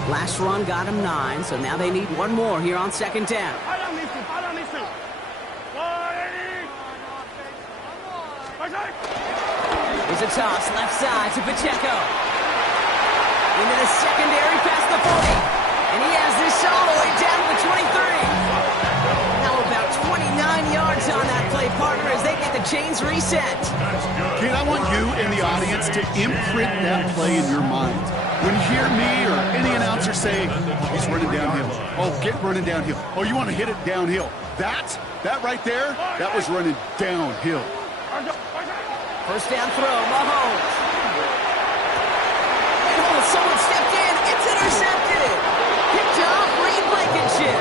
Last run got him 9, so now they need 1 more here on 2nd down. Here's a toss left side to Pacheco. Into the secondary past the 40. And he has this all the way down to the 23. How about 29 yards on that play, partner, as they get the chains reset. Kate, I want you and the audience to imprint that play in your mind. When you hear me or any announcer say, oh, he's running downhill. Oh, get running downhill. Oh, you want to hit it downhill. That right there, that was running downhill. 1st down throw, Mahomes. And someone stepped in. It's intercepted. Picked off Reed Blankenship.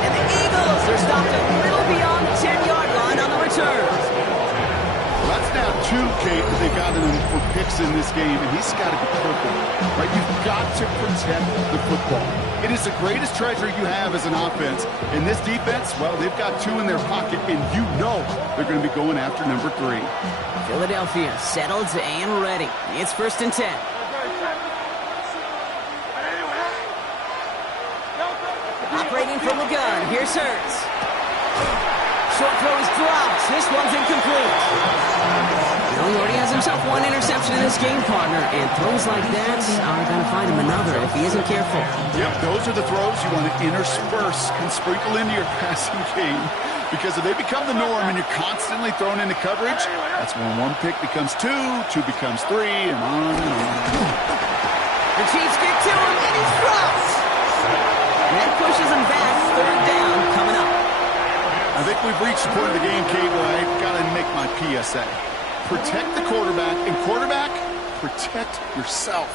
And the Eagles are stopped a little beyond the 10-yard line on the return. Well, that's now 2, Kate, that they've got him for picks in this game, and he's got to be careful. Right? You've got to protect the football. It is the greatest treasure you have as an offense. In this defense, well, they've got 2 in their pocket, and you know they're going to be going after number 3. Philadelphia settled and ready. It's 1st and 10. Operating from the gun. Here's Hurts. Short throw is dropped. This one's incomplete. He already has himself 1 interception in this game, partner, and throws like that are going to find him another if he isn't careful. Yep, those are the throws you want to intersperse and sprinkle into your passing game. Because if they become the norm and you're constantly thrown into coverage, that's when 1 pick becomes 2, 2 becomes 3, and on and on. The Chiefs get to him, and he's dropped. And that pushes him back. 3rd down coming up. I think we've reached the point of the game, Kate, where I've got to make my PSA. Protect the quarterback, and quarterback, protect yourself.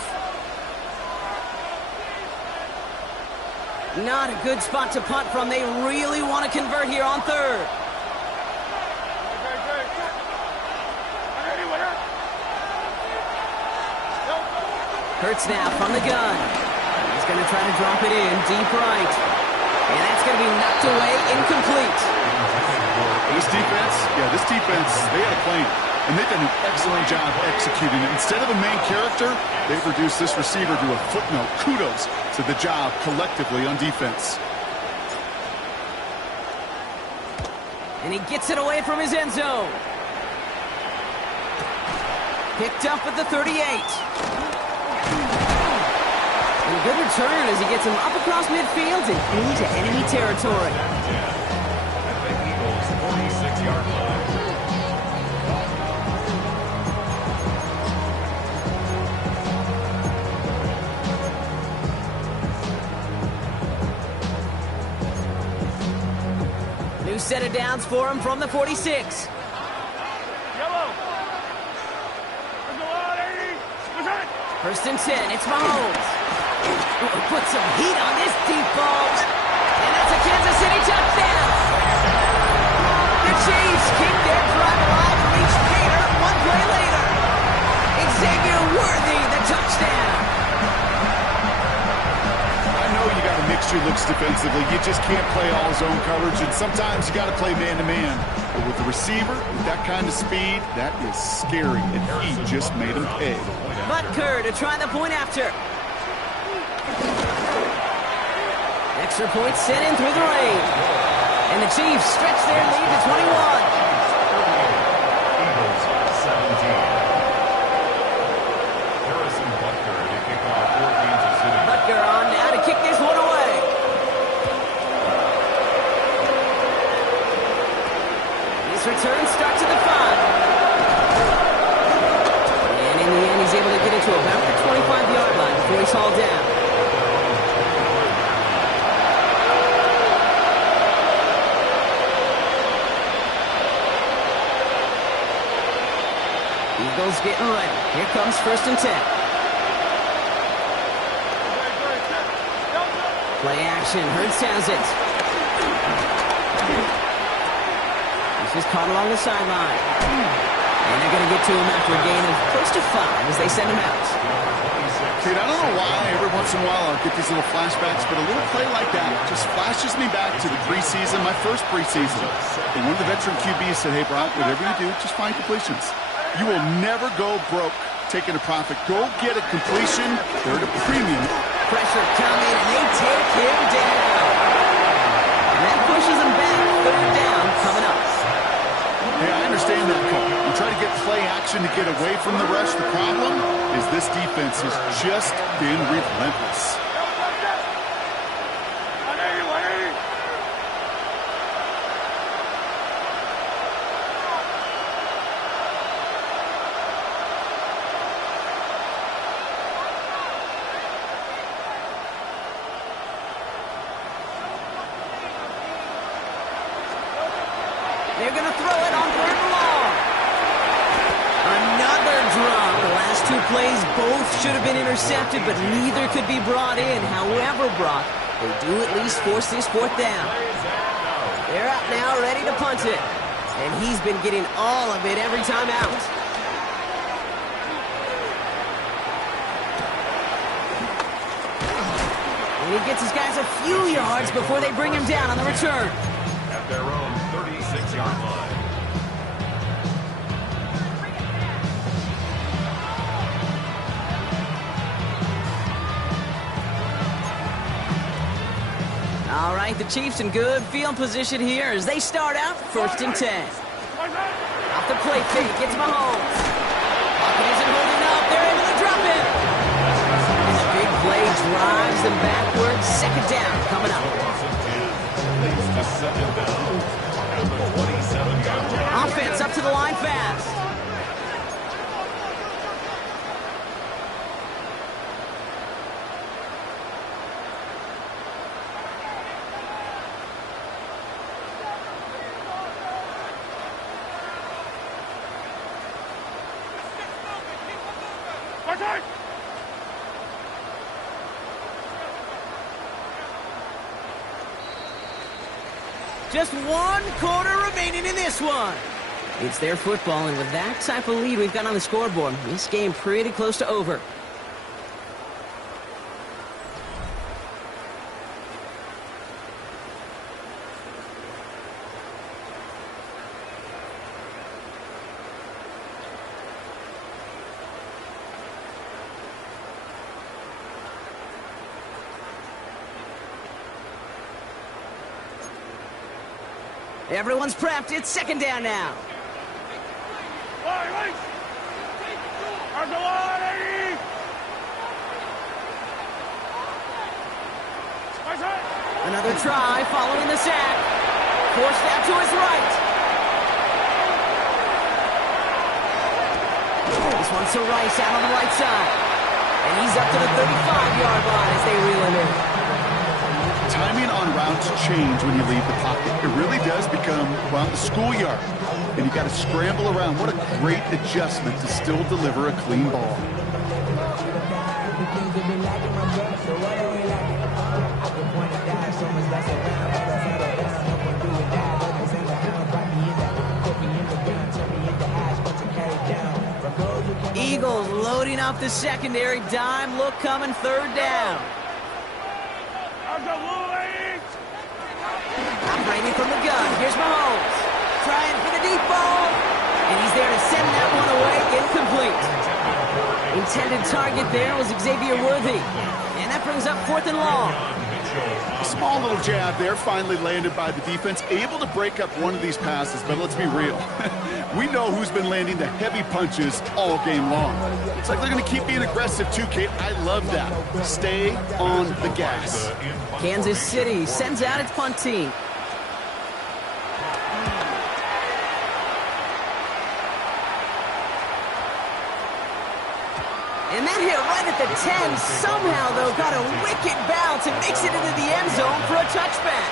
Not a good spot to punt from. They really want to convert here on third. Hurts now from the gun. He's going to try to drop it in deep right. And that's going to be knocked away, incomplete. This defense, they had a plan. And they've done an excellent job executing it. Instead of a main character, they've reduced this receiver to a footnote. Kudos to the job collectively on defense. And he gets it away from his end zone. Picked up at the 38. And good return as he gets him up across midfield and into enemy territory. At the Eagles' 46-yard line. New set of downs for him from the 46. First and 10, it's Mahomes. Put some heat on this deep ball. And that's a Kansas City touchdown. The Chiefs keep their drive alive and reach Gator one play later. Xavier Worthy, the touchdown. I know you got to mix your looks defensively. You just can't play all zone coverage, and sometimes you got to play man-to-man. But with the receiver, with that kind of speed, that is scary, and he just made him pay. Butker to try the point after. Extra point sent in through the rain. And the Chiefs stretch their lead to 21. Eagles 17. Harrison Butker to kick off for Kansas City. Butker on now to kick this one away. This return starts at the 5. And in the end, he's able to get it to about the 25-yard line before he's hauled down. Eagles getting ready. Here comes first and 10. Play action. Hurts has it. He's just caught along the sideline. And they're going to get to him after a gain of close to 5 as they send him out. Dude, I don't know why every once in a while I'll get these little flashbacks, but a little play like that just flashes me back to the preseason, my first preseason. And one of the veteran QBs said, hey, Brock, whatever you do, just find completions. You will never go broke taking a profit. Go get a completion. They're at a premium. Pressure coming, and they take him down. And that pushes him back. Third down coming up. Hey, I understand that call. You try to get play action to get away from the rush. The problem is this defense has just been relentless. They're going to throw it on third and long. Another drop. The last two plays both should have been intercepted, but neither could be brought in. However, Brock, they do at least force this fourth down. They're out now, ready to punt it. And he's been getting all of it every time out. And he gets his guys a few yards before they bring him down on the return. At their own 36-yard line. All right, the Chiefs in good field position here as they start out first and 10. Off the play fake, gets Mahomes. Pocket isn't holding up. They're able to drop it. And the big play drives them backwards. Second down coming up. Offense up to the line fast. Just 1 quarter remaining in this one. It's their football, and with that type of lead we've got on the scoreboard, this game pretty close to over. Everyone's prepped. It's second down now. Another try following the sack. Forced out to his right. This one's to Rice out on the right side. And he's up to the 35-yard line as they reel him in. Timing on routes change when you leave the pocket. It really does become, well, the schoolyard. And you got to scramble around. What a great adjustment to still deliver a clean ball. Eagles loading up the secondary. Dime look coming, third down. Operating from the gun. Here's Mahomes. Trying for the deep ball. And he's there to send that one away. Incomplete. Intended target there was Xavier Worthy. And that brings up 4th and long. A small little jab there, finally landed by the defense. Able to break up one of these passes, but let's be real. We know who's been landing the heavy punches all game long. It's like they're going to keep being aggressive too, Kate. I love that. Stay on the gas. Kansas City sends out its punt team. And that hit right at the 10. Somehow, though, got a wicked bounce and makes it into the end zone for a touchback.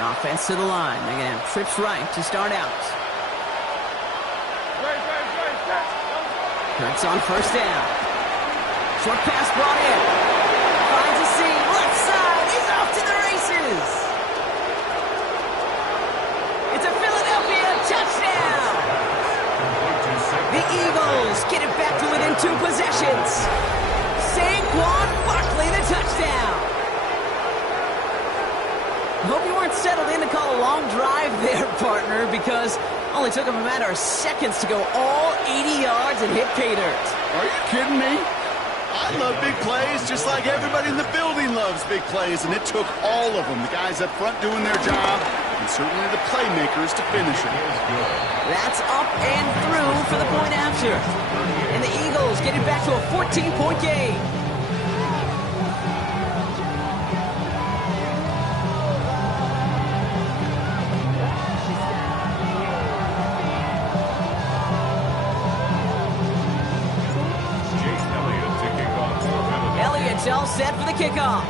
Offense to the line. They're going to have trips right to start out. Kurtz on first down. Short pass brought in. Finds a seam. Left side. He's off to the races. It's a Philadelphia touchdown. The Eagles get it back to within 2 possessions. Saquon Barkley, the touchdown. Hope you weren't settled in to call a long drive there, partner, because only took him a matter of seconds to go all 80 yards and hit pay dirt. Are you kidding me? I love big plays just like everybody in the building loves big plays, and it took all of them. The guys up front doing their job, and certainly the playmakers to finish it. That's up and through for the point after. And the Eagles get it back to a 14-point game. Elliott's all set for the kickoff.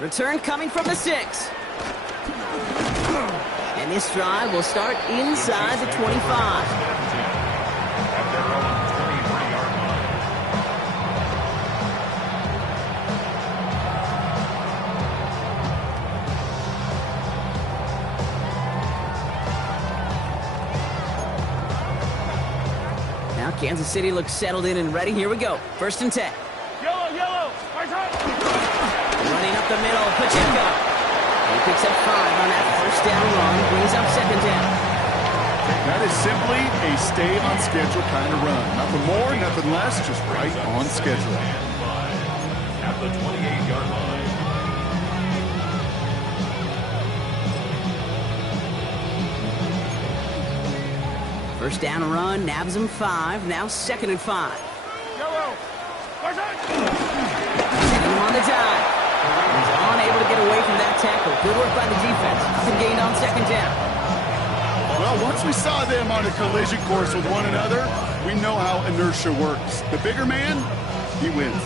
Return coming from the 6. And this drive will start inside the 25. Now Kansas City looks settled in and ready. Here we go. 1st and 10. Yellow. Running up the middle, Pacheco. He picks up 5 on that first down run, brings up 2nd down. That is simply a stay-on-schedule kind of run. Nothing more, nothing less, just right on schedule. At the 28-yard line. First down run, nabs him 5, now 2nd and 5. Setting him on the dive. He's unable to get away from that tackle. Good work by the defense. Nothing gained on 2nd down. Well, once we saw them on a collision course with one another, we know how inertia works. The bigger man, he wins.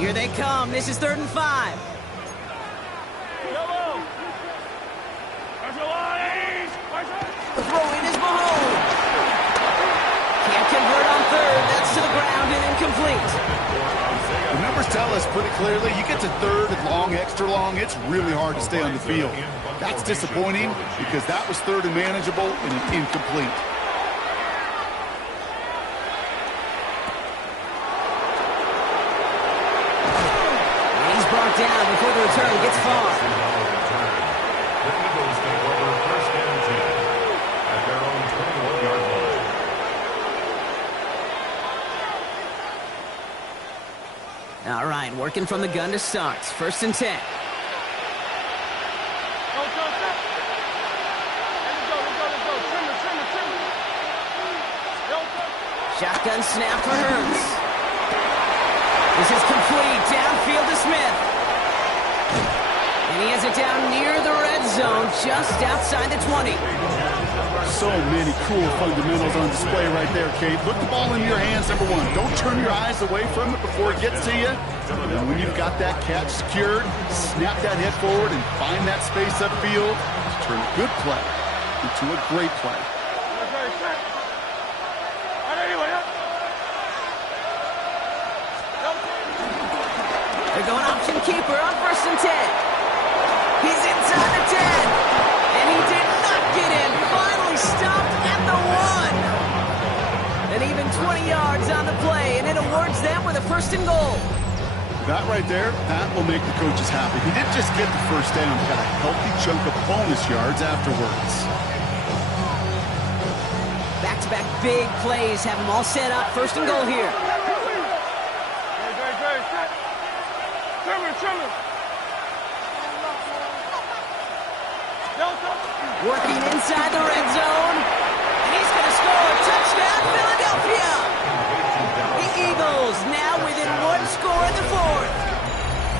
Here they come. This is 3rd and 5. The throw in is Mahomes. Can't convert on third. That's to the ground and incomplete. The numbers tell us pretty clearly, you get to third and long, extra long, it's really hard to stay on the field. That's disappointing because that was third and manageable and an incomplete. And he's brought down before the return gets far. The Eagles take over first and 10 at their own 21-yard line. All right, working from the gun to start. First and 10. Shotgun snap for Hurts. This is complete. Downfield to Smith. And he has it down near the red zone, just outside the 20. So many cool fundamentals on display right there, Kate. Put the ball in your hands, number one. Don't turn your eyes away from it before it gets to you. And when you've got that catch secured, snap that head forward and find that space upfield to turn a good play into a great play. They're going option keeper on first and 10. He's inside the 10. And he did not get in. Finally stopped at the 1. And even 20 yards on the play, and it awards them with a first and goal. That right there, that will make the coaches happy. He didn't just get the first down, he got a healthy chunk of bonus yards afterwards. Back-to-back big plays have them all set up. First and goal here. Working inside the red zone. And he's going to score. Touchdown, Philadelphia. The Eagles now within one score in the fourth.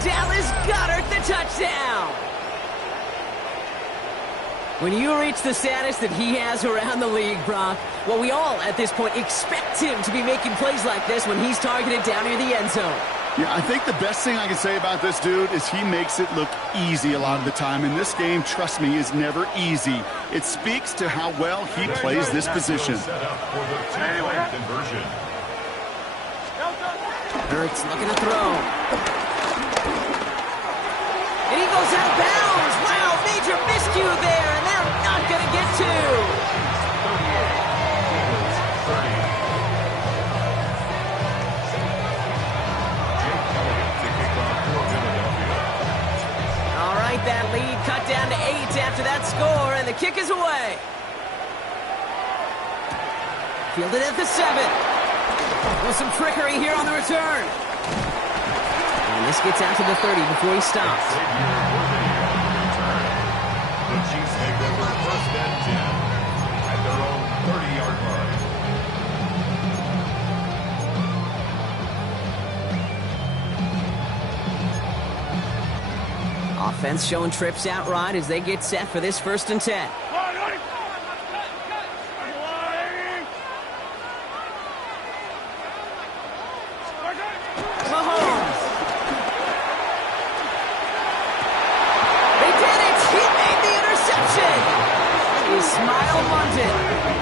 Dallas Goedert the touchdown. When you reach the status that he has around the league, Brock, well, we all at this point expect him to be making plays like this when he's targeted down near the end zone. Yeah, I think the best thing I can say about this dude is he makes it look easy a lot of the time. And this game, trust me, is never easy. It speaks to how well he plays this position. Hurts looking to throw. And he goes out of bounds. Wow, major miscue there, and they're not going to get two. That lead cut down to 8 after that score, and the kick is away. Fielded at the 7. With some trickery here on the return. And this gets out to the 30 before he stops. The Chiefs take over first and 10 at their own 30-yard line. Offense showing trips out right as they get set for this first and 10. Mahomes. They did it! He made the interception! His smile wanted.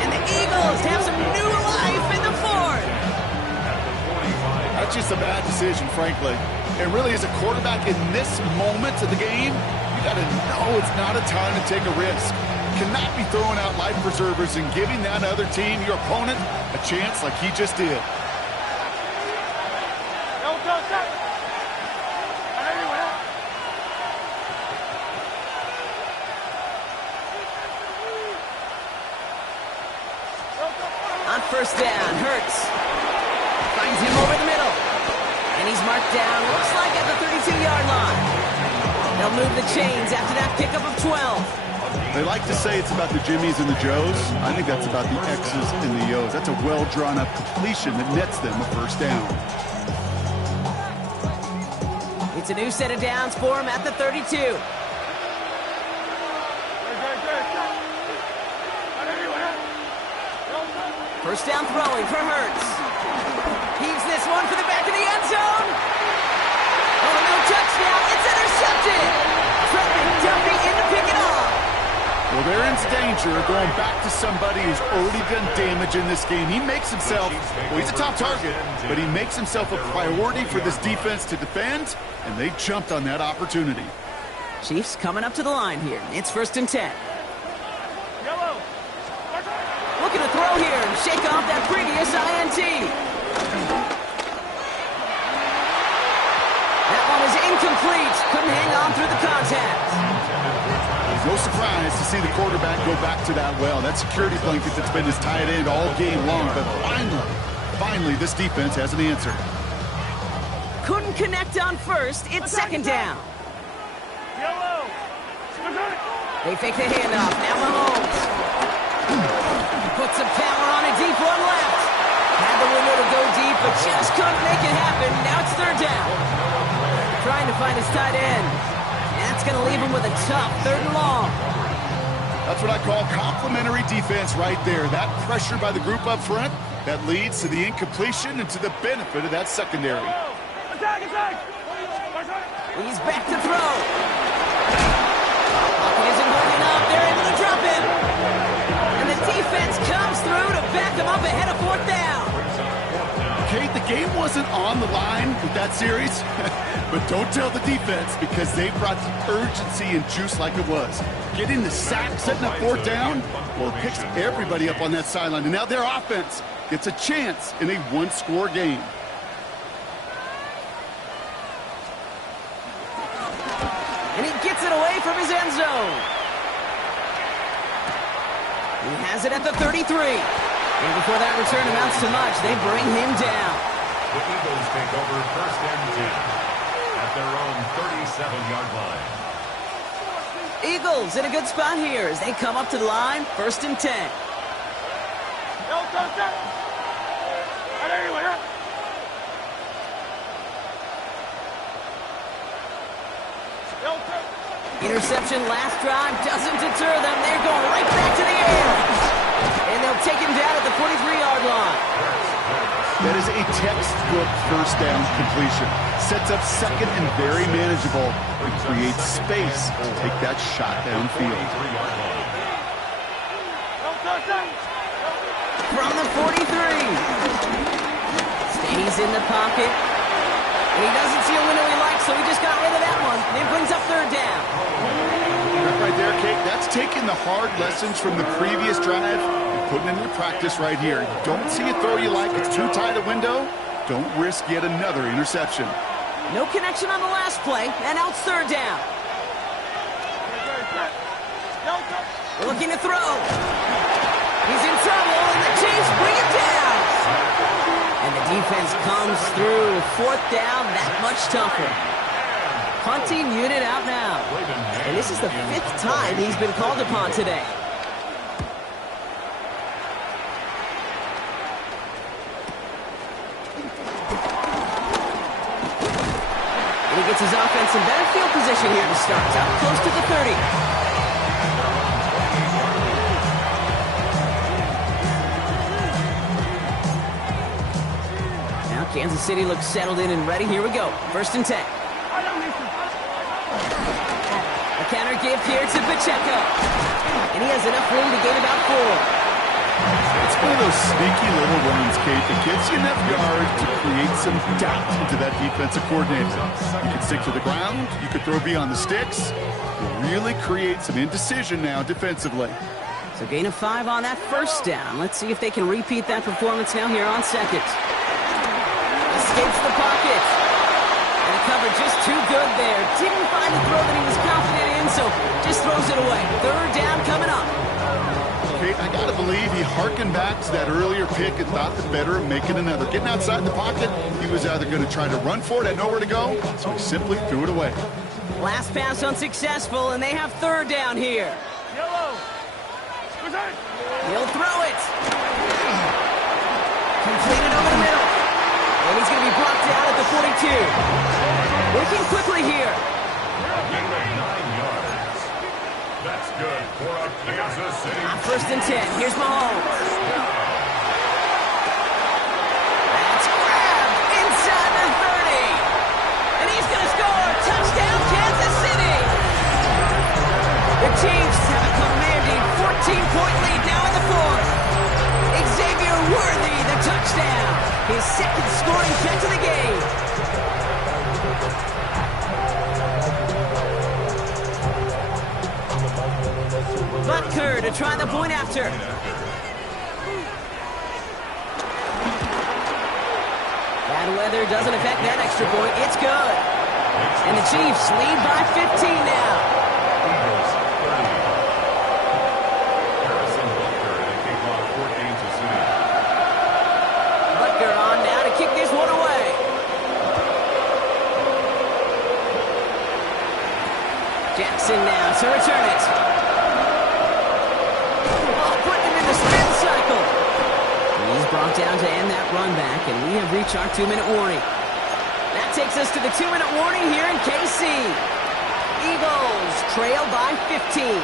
And the Eagles have some new life in the fourth. That's just a bad decision, frankly. And really, as a quarterback in this moment of the game, you got to know it's not a time to take a risk. Cannot be throwing out life preservers and giving that other team, your opponent, a chance like he just did. On first down, Hurts finds him over the middle. And he's marked down, looks like at the 32-yard line. They'll move the chains after that pickup of 12. They like to say it's about the Jimmies and the Joes. I think that's about the X's and the O's. That's a well-drawn-up completion that nets them a first down. It's a new set of downs for him at the 32. First down throwing for Hurts. Heaves this one for the back of the end zone. Oh, no touchdown. It's intercepted. Trent McDuffie in to pick it off. Well, they're in danger of going back to somebody who's already done damage in this game. He makes himself, well, he's a top target, but he makes himself a priority for this defense to defend, and they jumped on that opportunity. Chiefs coming up to the line here. It's 1st and 10. Looking to throw here and shake off that previous INT. That one was incomplete. Couldn't hang on through the contact. No surprise to see the quarterback go back to that well. That security blanket that's been his tight end all game long. But finally, this defense has an answer. Couldn't connect on first. It's 2nd down. They fake the handoff. Now Mahomes. Put some power on a deep one left. Had the window to go deep, but just couldn't make it happen. Now it's 3rd down. Trying to find his tight end. That's going to leave him with a tough 3rd and long. That's what I call complimentary defense right there. That pressure by the group up front, that leads to the incompletion and to the benefit of that secondary. He's back to throw. Pocket isn't holding up. They're able to drop him. And the defense comes through to back him up ahead of 4th down. Okay, the game wasn't on the line with that series, but don't tell the defense because they brought the urgency and juice like it was. Getting the sack, setting up 4th down, well, it picks everybody up on that sideline. And now their offense gets a chance in a one-score game. And he gets it away from his end zone. He has it at the 33. And before that return amounts to much, they bring him down. The Eagles take over 1st and 10 at their own 37-yard line. Eagles in a good spot here as they come up to the line, 1st and 10. Interception last drive doesn't deter them. They're going right back to the air. And they'll take him down at the 43-yard line. That is a textbook 1st down completion. Sets up 2nd and very manageable and creates space to take that shot downfield. From the 43. Stays in the pocket. And he doesn't see a window he likes, so he just got rid of that one. And it brings up 3rd down. Right there, Kate, that's taking the hard lessons from the previous drive and putting it into practice right here. You don't see a throw you like, it's too tight a window, don't risk yet another interception. No connection on the last play, and now it's 3rd down. Looking to throw. He's in trouble, and the Chiefs bring him down. And the defense comes through. 4th down, that much tougher. Punting unit out now. And this is the 5th time he's been called upon today. And he gets his offense in better field position here to start. Up close to the 30. Now Kansas City looks settled in and ready. Here we go. 1st and 10. A counter give here to Pacheco. And he has enough room to gain about 4. It's one of those sneaky little runs, Kate, that gives you enough yards to create some doubt into that defensive coordinator. You can stick to the ground. You could throw beyond the sticks. You really create some indecision now defensively. So gain of 5 on that 1st down. Let's see if they can repeat that performance now here on 2nd. Escapes the pocket. And the cover just too good there. Didn't find the throw that he was confident in, so just throws it away. 3rd down coming up. Kate, I gotta believe he hearkened back to that earlier pick and thought the better of making another. Getting outside the pocket, he was either going to try to run for it, had nowhere to go, so he simply threw it away. Last pass unsuccessful, and they have 3rd down here. He'll throw it. Completed over the middle. And he's going to be brought down at the 42. Working quickly here. That's good for a Kansas City. On 1st and 10, here's Mahomes. That's grabbed inside the 30. And he's going to score. Touchdown, Kansas City. The Chiefs have a commanding to try the point after. Bad weather doesn't affect that extra point. It's good. And the Chiefs lead by 15 now. Butker on now to kick this one away. Jackson now to return it. Oh, putting him in the spin cycle. He's brought down to end that run back, and we have reached our 2-minute warning. That takes us to the 2-minute warning here in KC. Eagles trail by 15.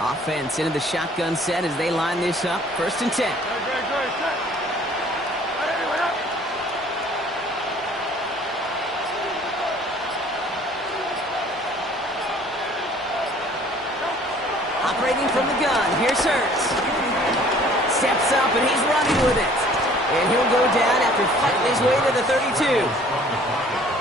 Offense into the shotgun set as they line this up. 1st and 10. Operating from the gun, here's Hurts. Steps up and he's running with it. And he'll go down after fighting his way to the 32.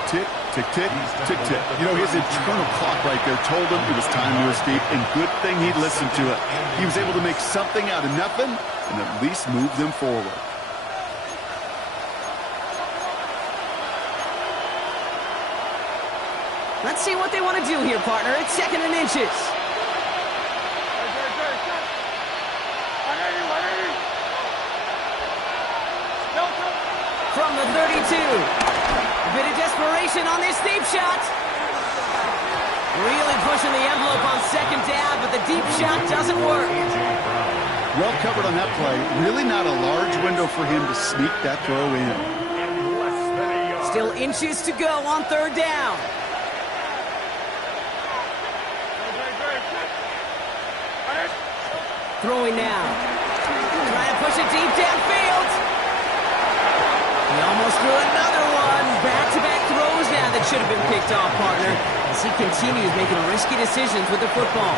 Tick, tick, tick, tick, tick. You know, his internal clock right there told him it was time to escape, and good thing he listened to it. He was able to make something out of nothing and at least move them forward. Let's see what they want to do here, partner. It's 2nd and inches. From the 32. A bit of desperation on this deep shot. Really pushing the envelope on 2nd down, but the deep shot doesn't work. Well covered on that play. Really not a large window for him to sneak that throw in. Still inches to go on 3rd down. Throwing now. Trying to push it deep downfield. He almost threw another one. Back-to-back throws now that should have been picked off, partner, as he continues making risky decisions with the football.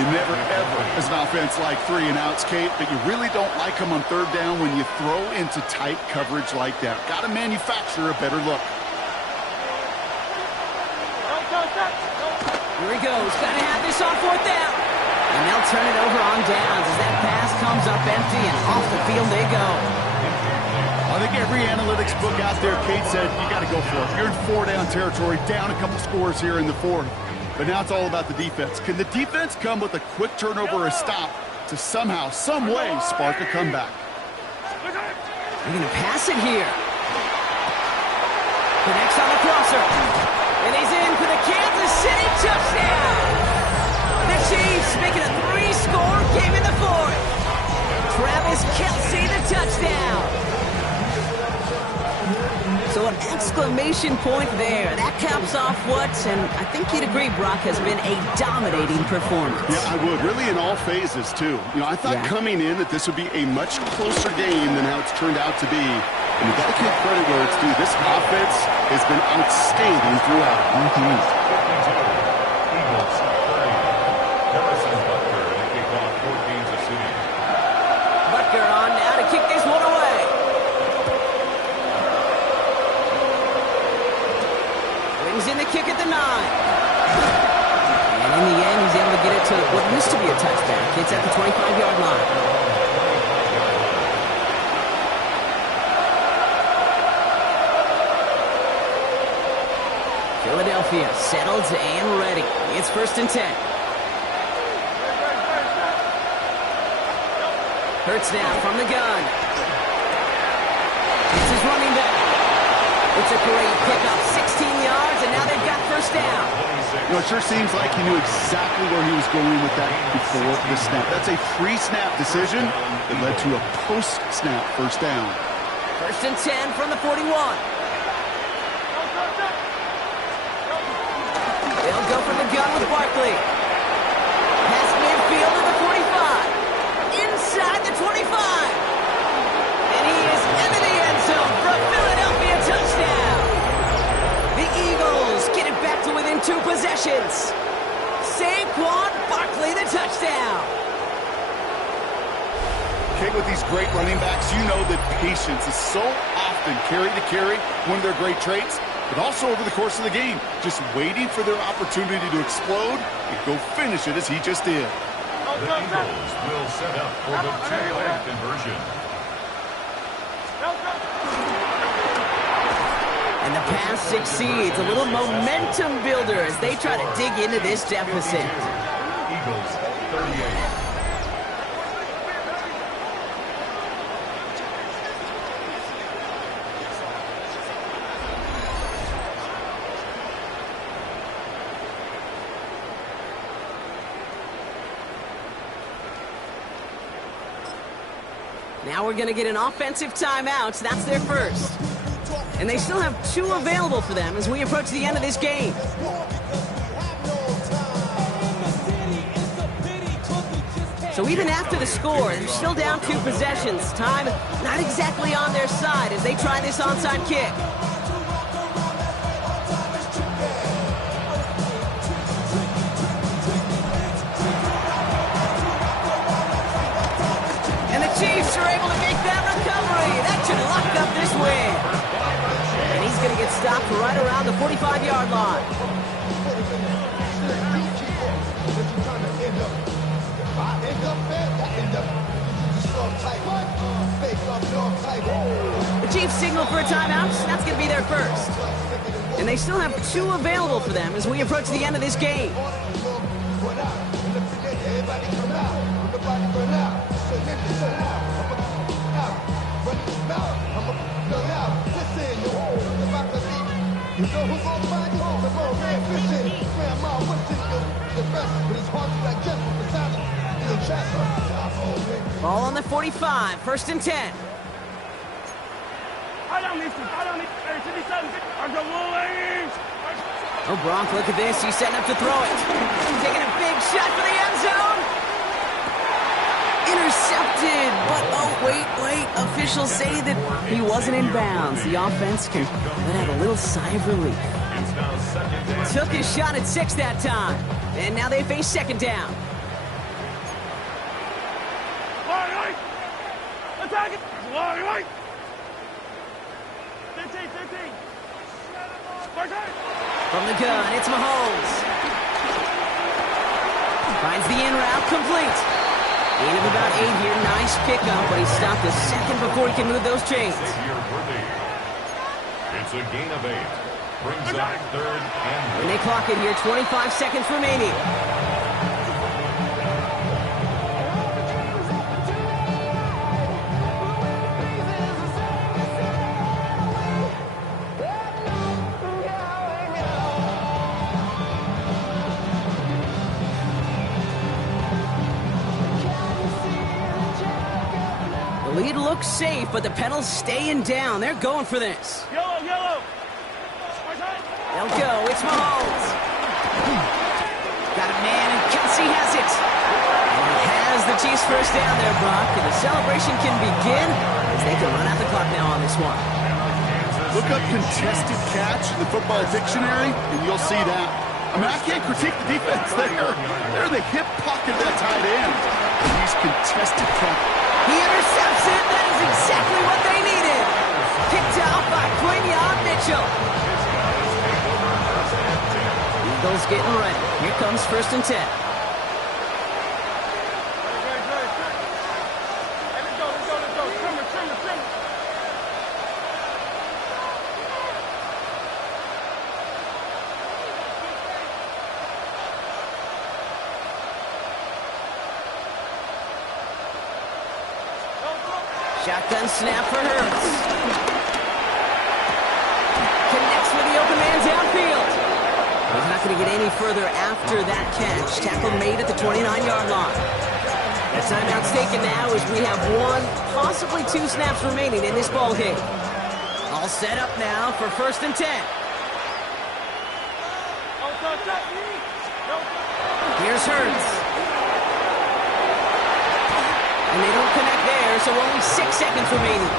You never, ever, as an offense, like 3 and outs, Kate, but you really don't like them on 3rd down when you throw into tight coverage like that. Got to manufacture a better look. Here he goes. Got to have this on 4th down. And they'll turn it over on downs as that pass comes up empty and off the field they go. I think every analytics book out there, Kate said, you got to go for it. You're in 4-down territory, down a couple scores here in the 4th. But now it's all about the defense. Can the defense come with a quick turnover or a stop to somehow, some way, spark a comeback? They're going to pass it here. Connects on the crosser. And he's in for the Kansas City touchdown. The Chiefs making a 3-score game in the 4th. Travis Kelce, the touchdown. So an exclamation point there. That caps off what, and I think you'd agree, Brock, has been a dominating performance. Yeah, I would. Really in all phases, too. You know, I thought coming in that this would be a much closer game than how it's turned out to be. And you got to give credit where it's due. This offense has been outstanding throughout. Butker on now to kick this one away. Brings in the kick at the 9. And in the end, he's able to get it to what used to be a touchback. It's at the 25-yard line. Philadelphia settled and ready. It's 1st and 10. Hurts now from the gun. It's his running back. It's a great pickup, 16 yards, and now they've got 1st down. You know, it sure seems like he knew exactly where he was going with that before the snap. That's a pre-snap decision that led to a post-snap 1st down. 1st and 10 from the 41. They'll go from the gun with Barkley. Past midfield to the 45. Inside the 25. And he is into the end zone for a Philadelphia touchdown. The Eagles get it back to within 2 possessions. Saquon Barkley, the touchdown. Okay, with these great running backs, you know that patience is so often carry to carry, one of their great traits, but also over the course of the game, just waiting for their opportunity to explode and go finish it as he just did. The Eagles will set up for the two-point conversion. And the pass succeeds. A little momentum builder as they try to dig into this deficit. Eagles 38. Now we're going to get an offensive timeout. That's their first. And they still have 2 available for them as we approach the end of this game. So even after the score, they're still down 2 possessions. Time not exactly on their side as they try this onside kick. And the Chiefs are able to make that recovery. That should lock up this win. And he's going to get stopped right around the 45-yard line. The Chiefs signal for a timeout. That's going to be their first. And they still have 2 available for them as we approach the end of this game. Ball on the 45, 1st and 10. Oh, Bronk, look at this. He's setting up to throw it. Taking a big shot for the end zone. Intercepted, but oh, wait. Officials say that he wasn't in bounds. The offense can let out a little sigh of relief. Took his shot at 6 that time. And now they face 2nd down. From the gun, it's Mahomes. Finds the in route complete. Gain of about 8 here. Nice pickup, but he stopped a second before he can move those chains. It's a gain of 8. Brings up 3rd and 1. And they clock it here, 25 seconds remaining. The lead looks safe, but the pedals staying down. They're going for this. Yellow. They'll go. It's Mahomes. Got a man, and Kelsey has it. And he has the Chiefs first down there, Brock. And the celebration can begin as they can run out the clock now on this one. Look up contested catch in the football dictionary, and you'll see that. I mean, I can't critique the defense there. They're the hip pocket of that tight end. He's contested catch. He intercepts it. That is exactly what they needed. Picked out by Quinyon Mitchell. Eagles getting ready. Here comes 1st and 10. Shotgun snap for Hurts. Connects with the open man downfield. He's not going to get any further after that catch. Tackle made at the 29-yard line. The timeout's taken now as we have 1, possibly 2 snaps remaining in this ball game. All set up now for 1st and 10. Here's Hurts. And they don't connect there, so only 6 seconds remaining.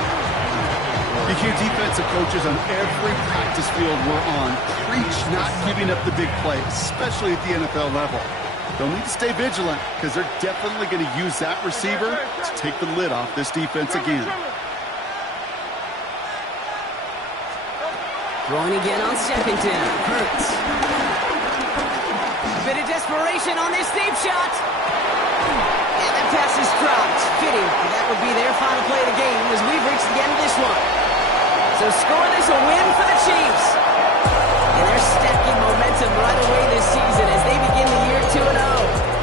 You hear defensive coaches on every practice field we're on preach not giving up the big play, especially at the NFL level. They'll need to stay vigilant because they're definitely going to use that receiver to take the lid off this defense again. Throwing again on second down. Hurts. A bit of desperation on this deep shot. And that pass is dropped. Fitting. That would be their final play of the game as we've reached the end of this one. So scoreless, a win for the Chiefs. And they're stacking momentum right away this season as they begin the year 2-0.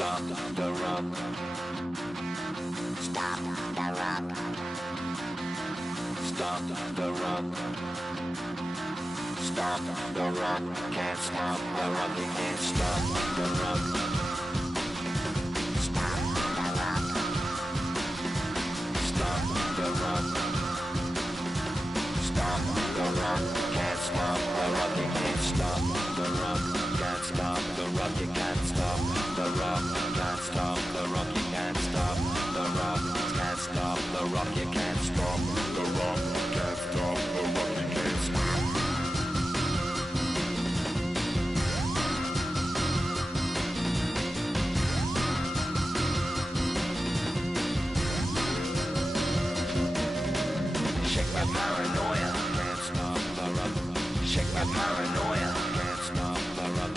Stop the run. Stop the run. Stop the run. Stop the run. Can't stop the run. You can't stop the run. Stop the run. Stop the run. Stop the run. Can't stop the run. You can't stop the run. Can't stop the run. You can't stop the run. Can't stop the run. You can't stop the run. Can't stop the run. You can't stop the run. Can't stop the run. You can't stop. Shake my paranoia. Can't stop the run. Shake my paranoia. Can't stop the run.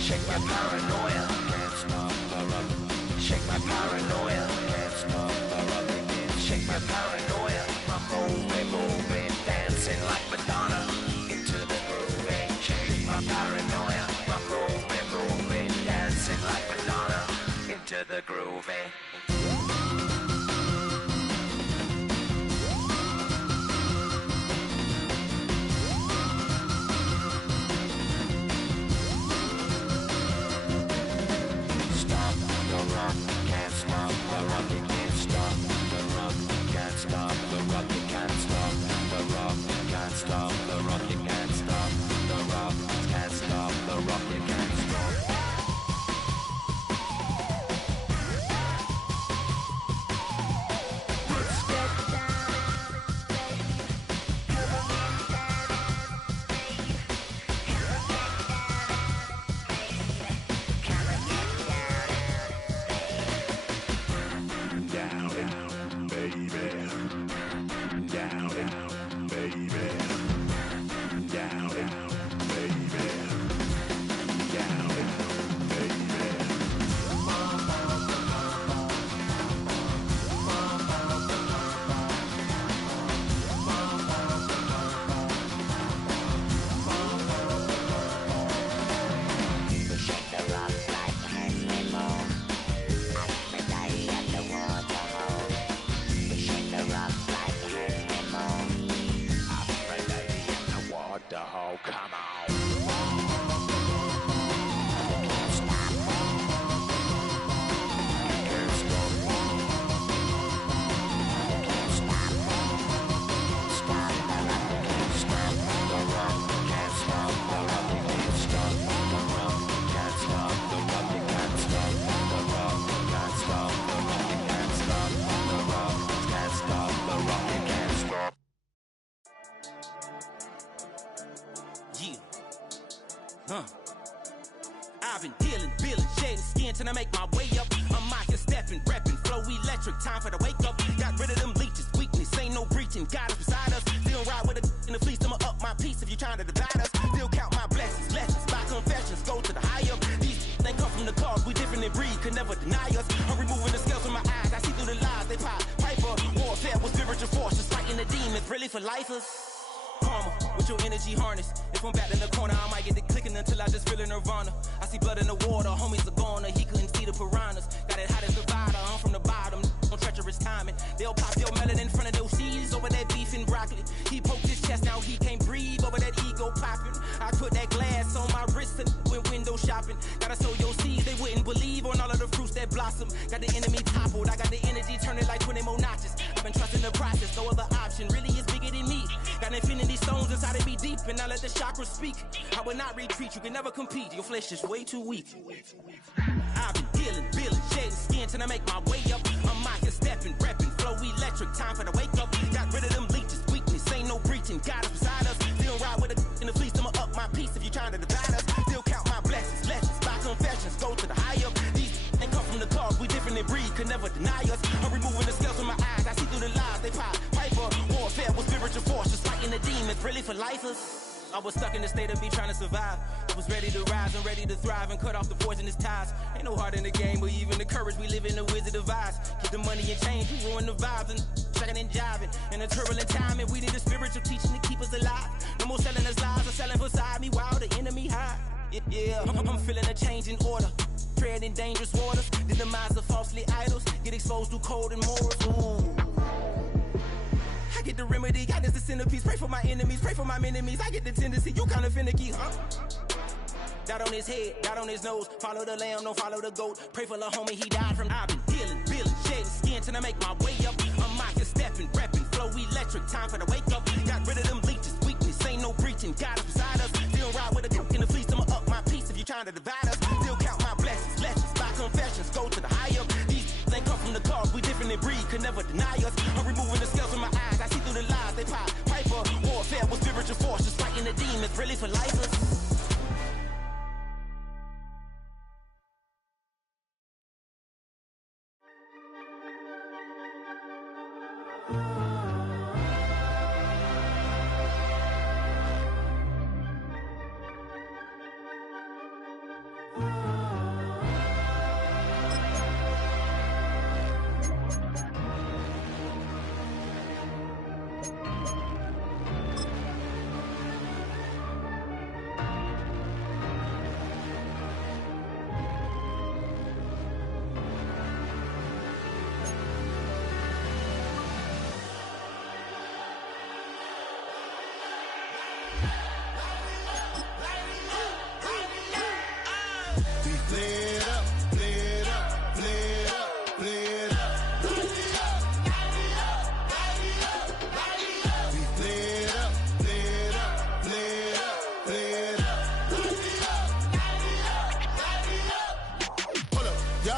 Shake my paranoia. Can't stop the run. Shake my paranoia. Can't stop the run. Shake my paranoia. I'm moving, dancing like Madonna into the groove. Shake my paranoia. I'm moving, dancing like Madonna into the groove. Stop the run, can't stop the run, you can't stop the run, can't stop the run, you can't stop the run, can't stop the run, you can't stop the run, can't stop the run, you can't stop. Down, baby. I've been dealing, shedding skin till I make my way up. I'm out here stepping, repping, flow electric, time for the wake up. Got rid of them leeches, weakness, ain't no breaching, got us beside us. Still ride with a in the fleece, I'ma up my piece if you trying to divide us. Still count my blessings, lessons, by confessions, go to the high up. These they come from the cause, we different in breed, could never deny us. I'm removing the scales from my eyes, I see through the lies, they pop, piper. Warfare with spiritual force, just fighting the demons, really for lifers. Karma, with your energy harness. If I'm back in the corner, I might get it clicking until I just feel a nirvana. I see blood in the water, homies are gone, he couldn't see the piranhas. Got it hot as Nevada, I'm from the bottom, on treacherous timing. They'll pop your melon in front of those seeds over that beef and broccoli. He poked his chest, now he can't breathe over that ego popping. I put that glass on my wrist and went window shopping. Gotta sow your seeds, they wouldn't believe on all of the fruits that blossom. Got the enemy toppled, I got the energy turning like 20 more notches. I've been trusting the process, no other option, really is bigger than me. Got infinity stones inside of me deep, and I let the chakras speak. I will not retreat, you can never compete, your flesh is way too weak. I've been dealing, shedding skin till I make my way up. I'm out here stepping, repping, flow electric, time for the wake up. Got rid of them leeches, weakness, ain't no breaching, got us beside us. Still ride with a in the fleece, I'ma up my piece if you trying to divide us. Still count my blessings, lessons, by confessions, go to the high up. These ain't come from the cause, we different in breed, could never deny us. I'm removing the scales from my eyes, I see through the lies, they pop, piper. Warfare with spiritual force, just fighting the demons, really for lifers. I was stuck in the state of me trying to survive. I was ready to rise and ready to thrive and cut off the poisonous ties. Ain't no heart in the game, but even the courage we live in the wizard of Oz. Keep the money and change, we ruin the vibes and checking and jiving. In a turbulent time, and we need a spiritual teaching to keep us alive. No more selling us lies or selling beside me while the enemy hide. Yeah, I'm feeling a change in order. Treading dangerous waters, the demise of falsely idols. Get exposed through code and morals. Ooh. I get the remedy, God is the centerpiece. Pray for my enemies, pray for my enemies. I get the tendency, you kinda finicky, huh? Dot on his head, dot on his nose. Follow the lamb, don't follow the goat. Pray for the homie, he died from. I've been dealing, shedding skin till I make my way up. I'm out here stepping, repping, flow electric, time for the wake up. Got rid of them leeches, weakness, ain't no breaching, got us beside us. Still ride with a in the fleece, I'ma up my piece if you trying to divide us. Still count my blessings, lessons, by confessions, go to the high up. These ain't come from the cause, we different in breed, could never deny us. I'm removing the scales from my eyes, I see through the lies, they pop, piper. Warfare with spiritual force, just fighting the demons, really for lifers.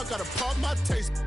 Gotta pop my taste.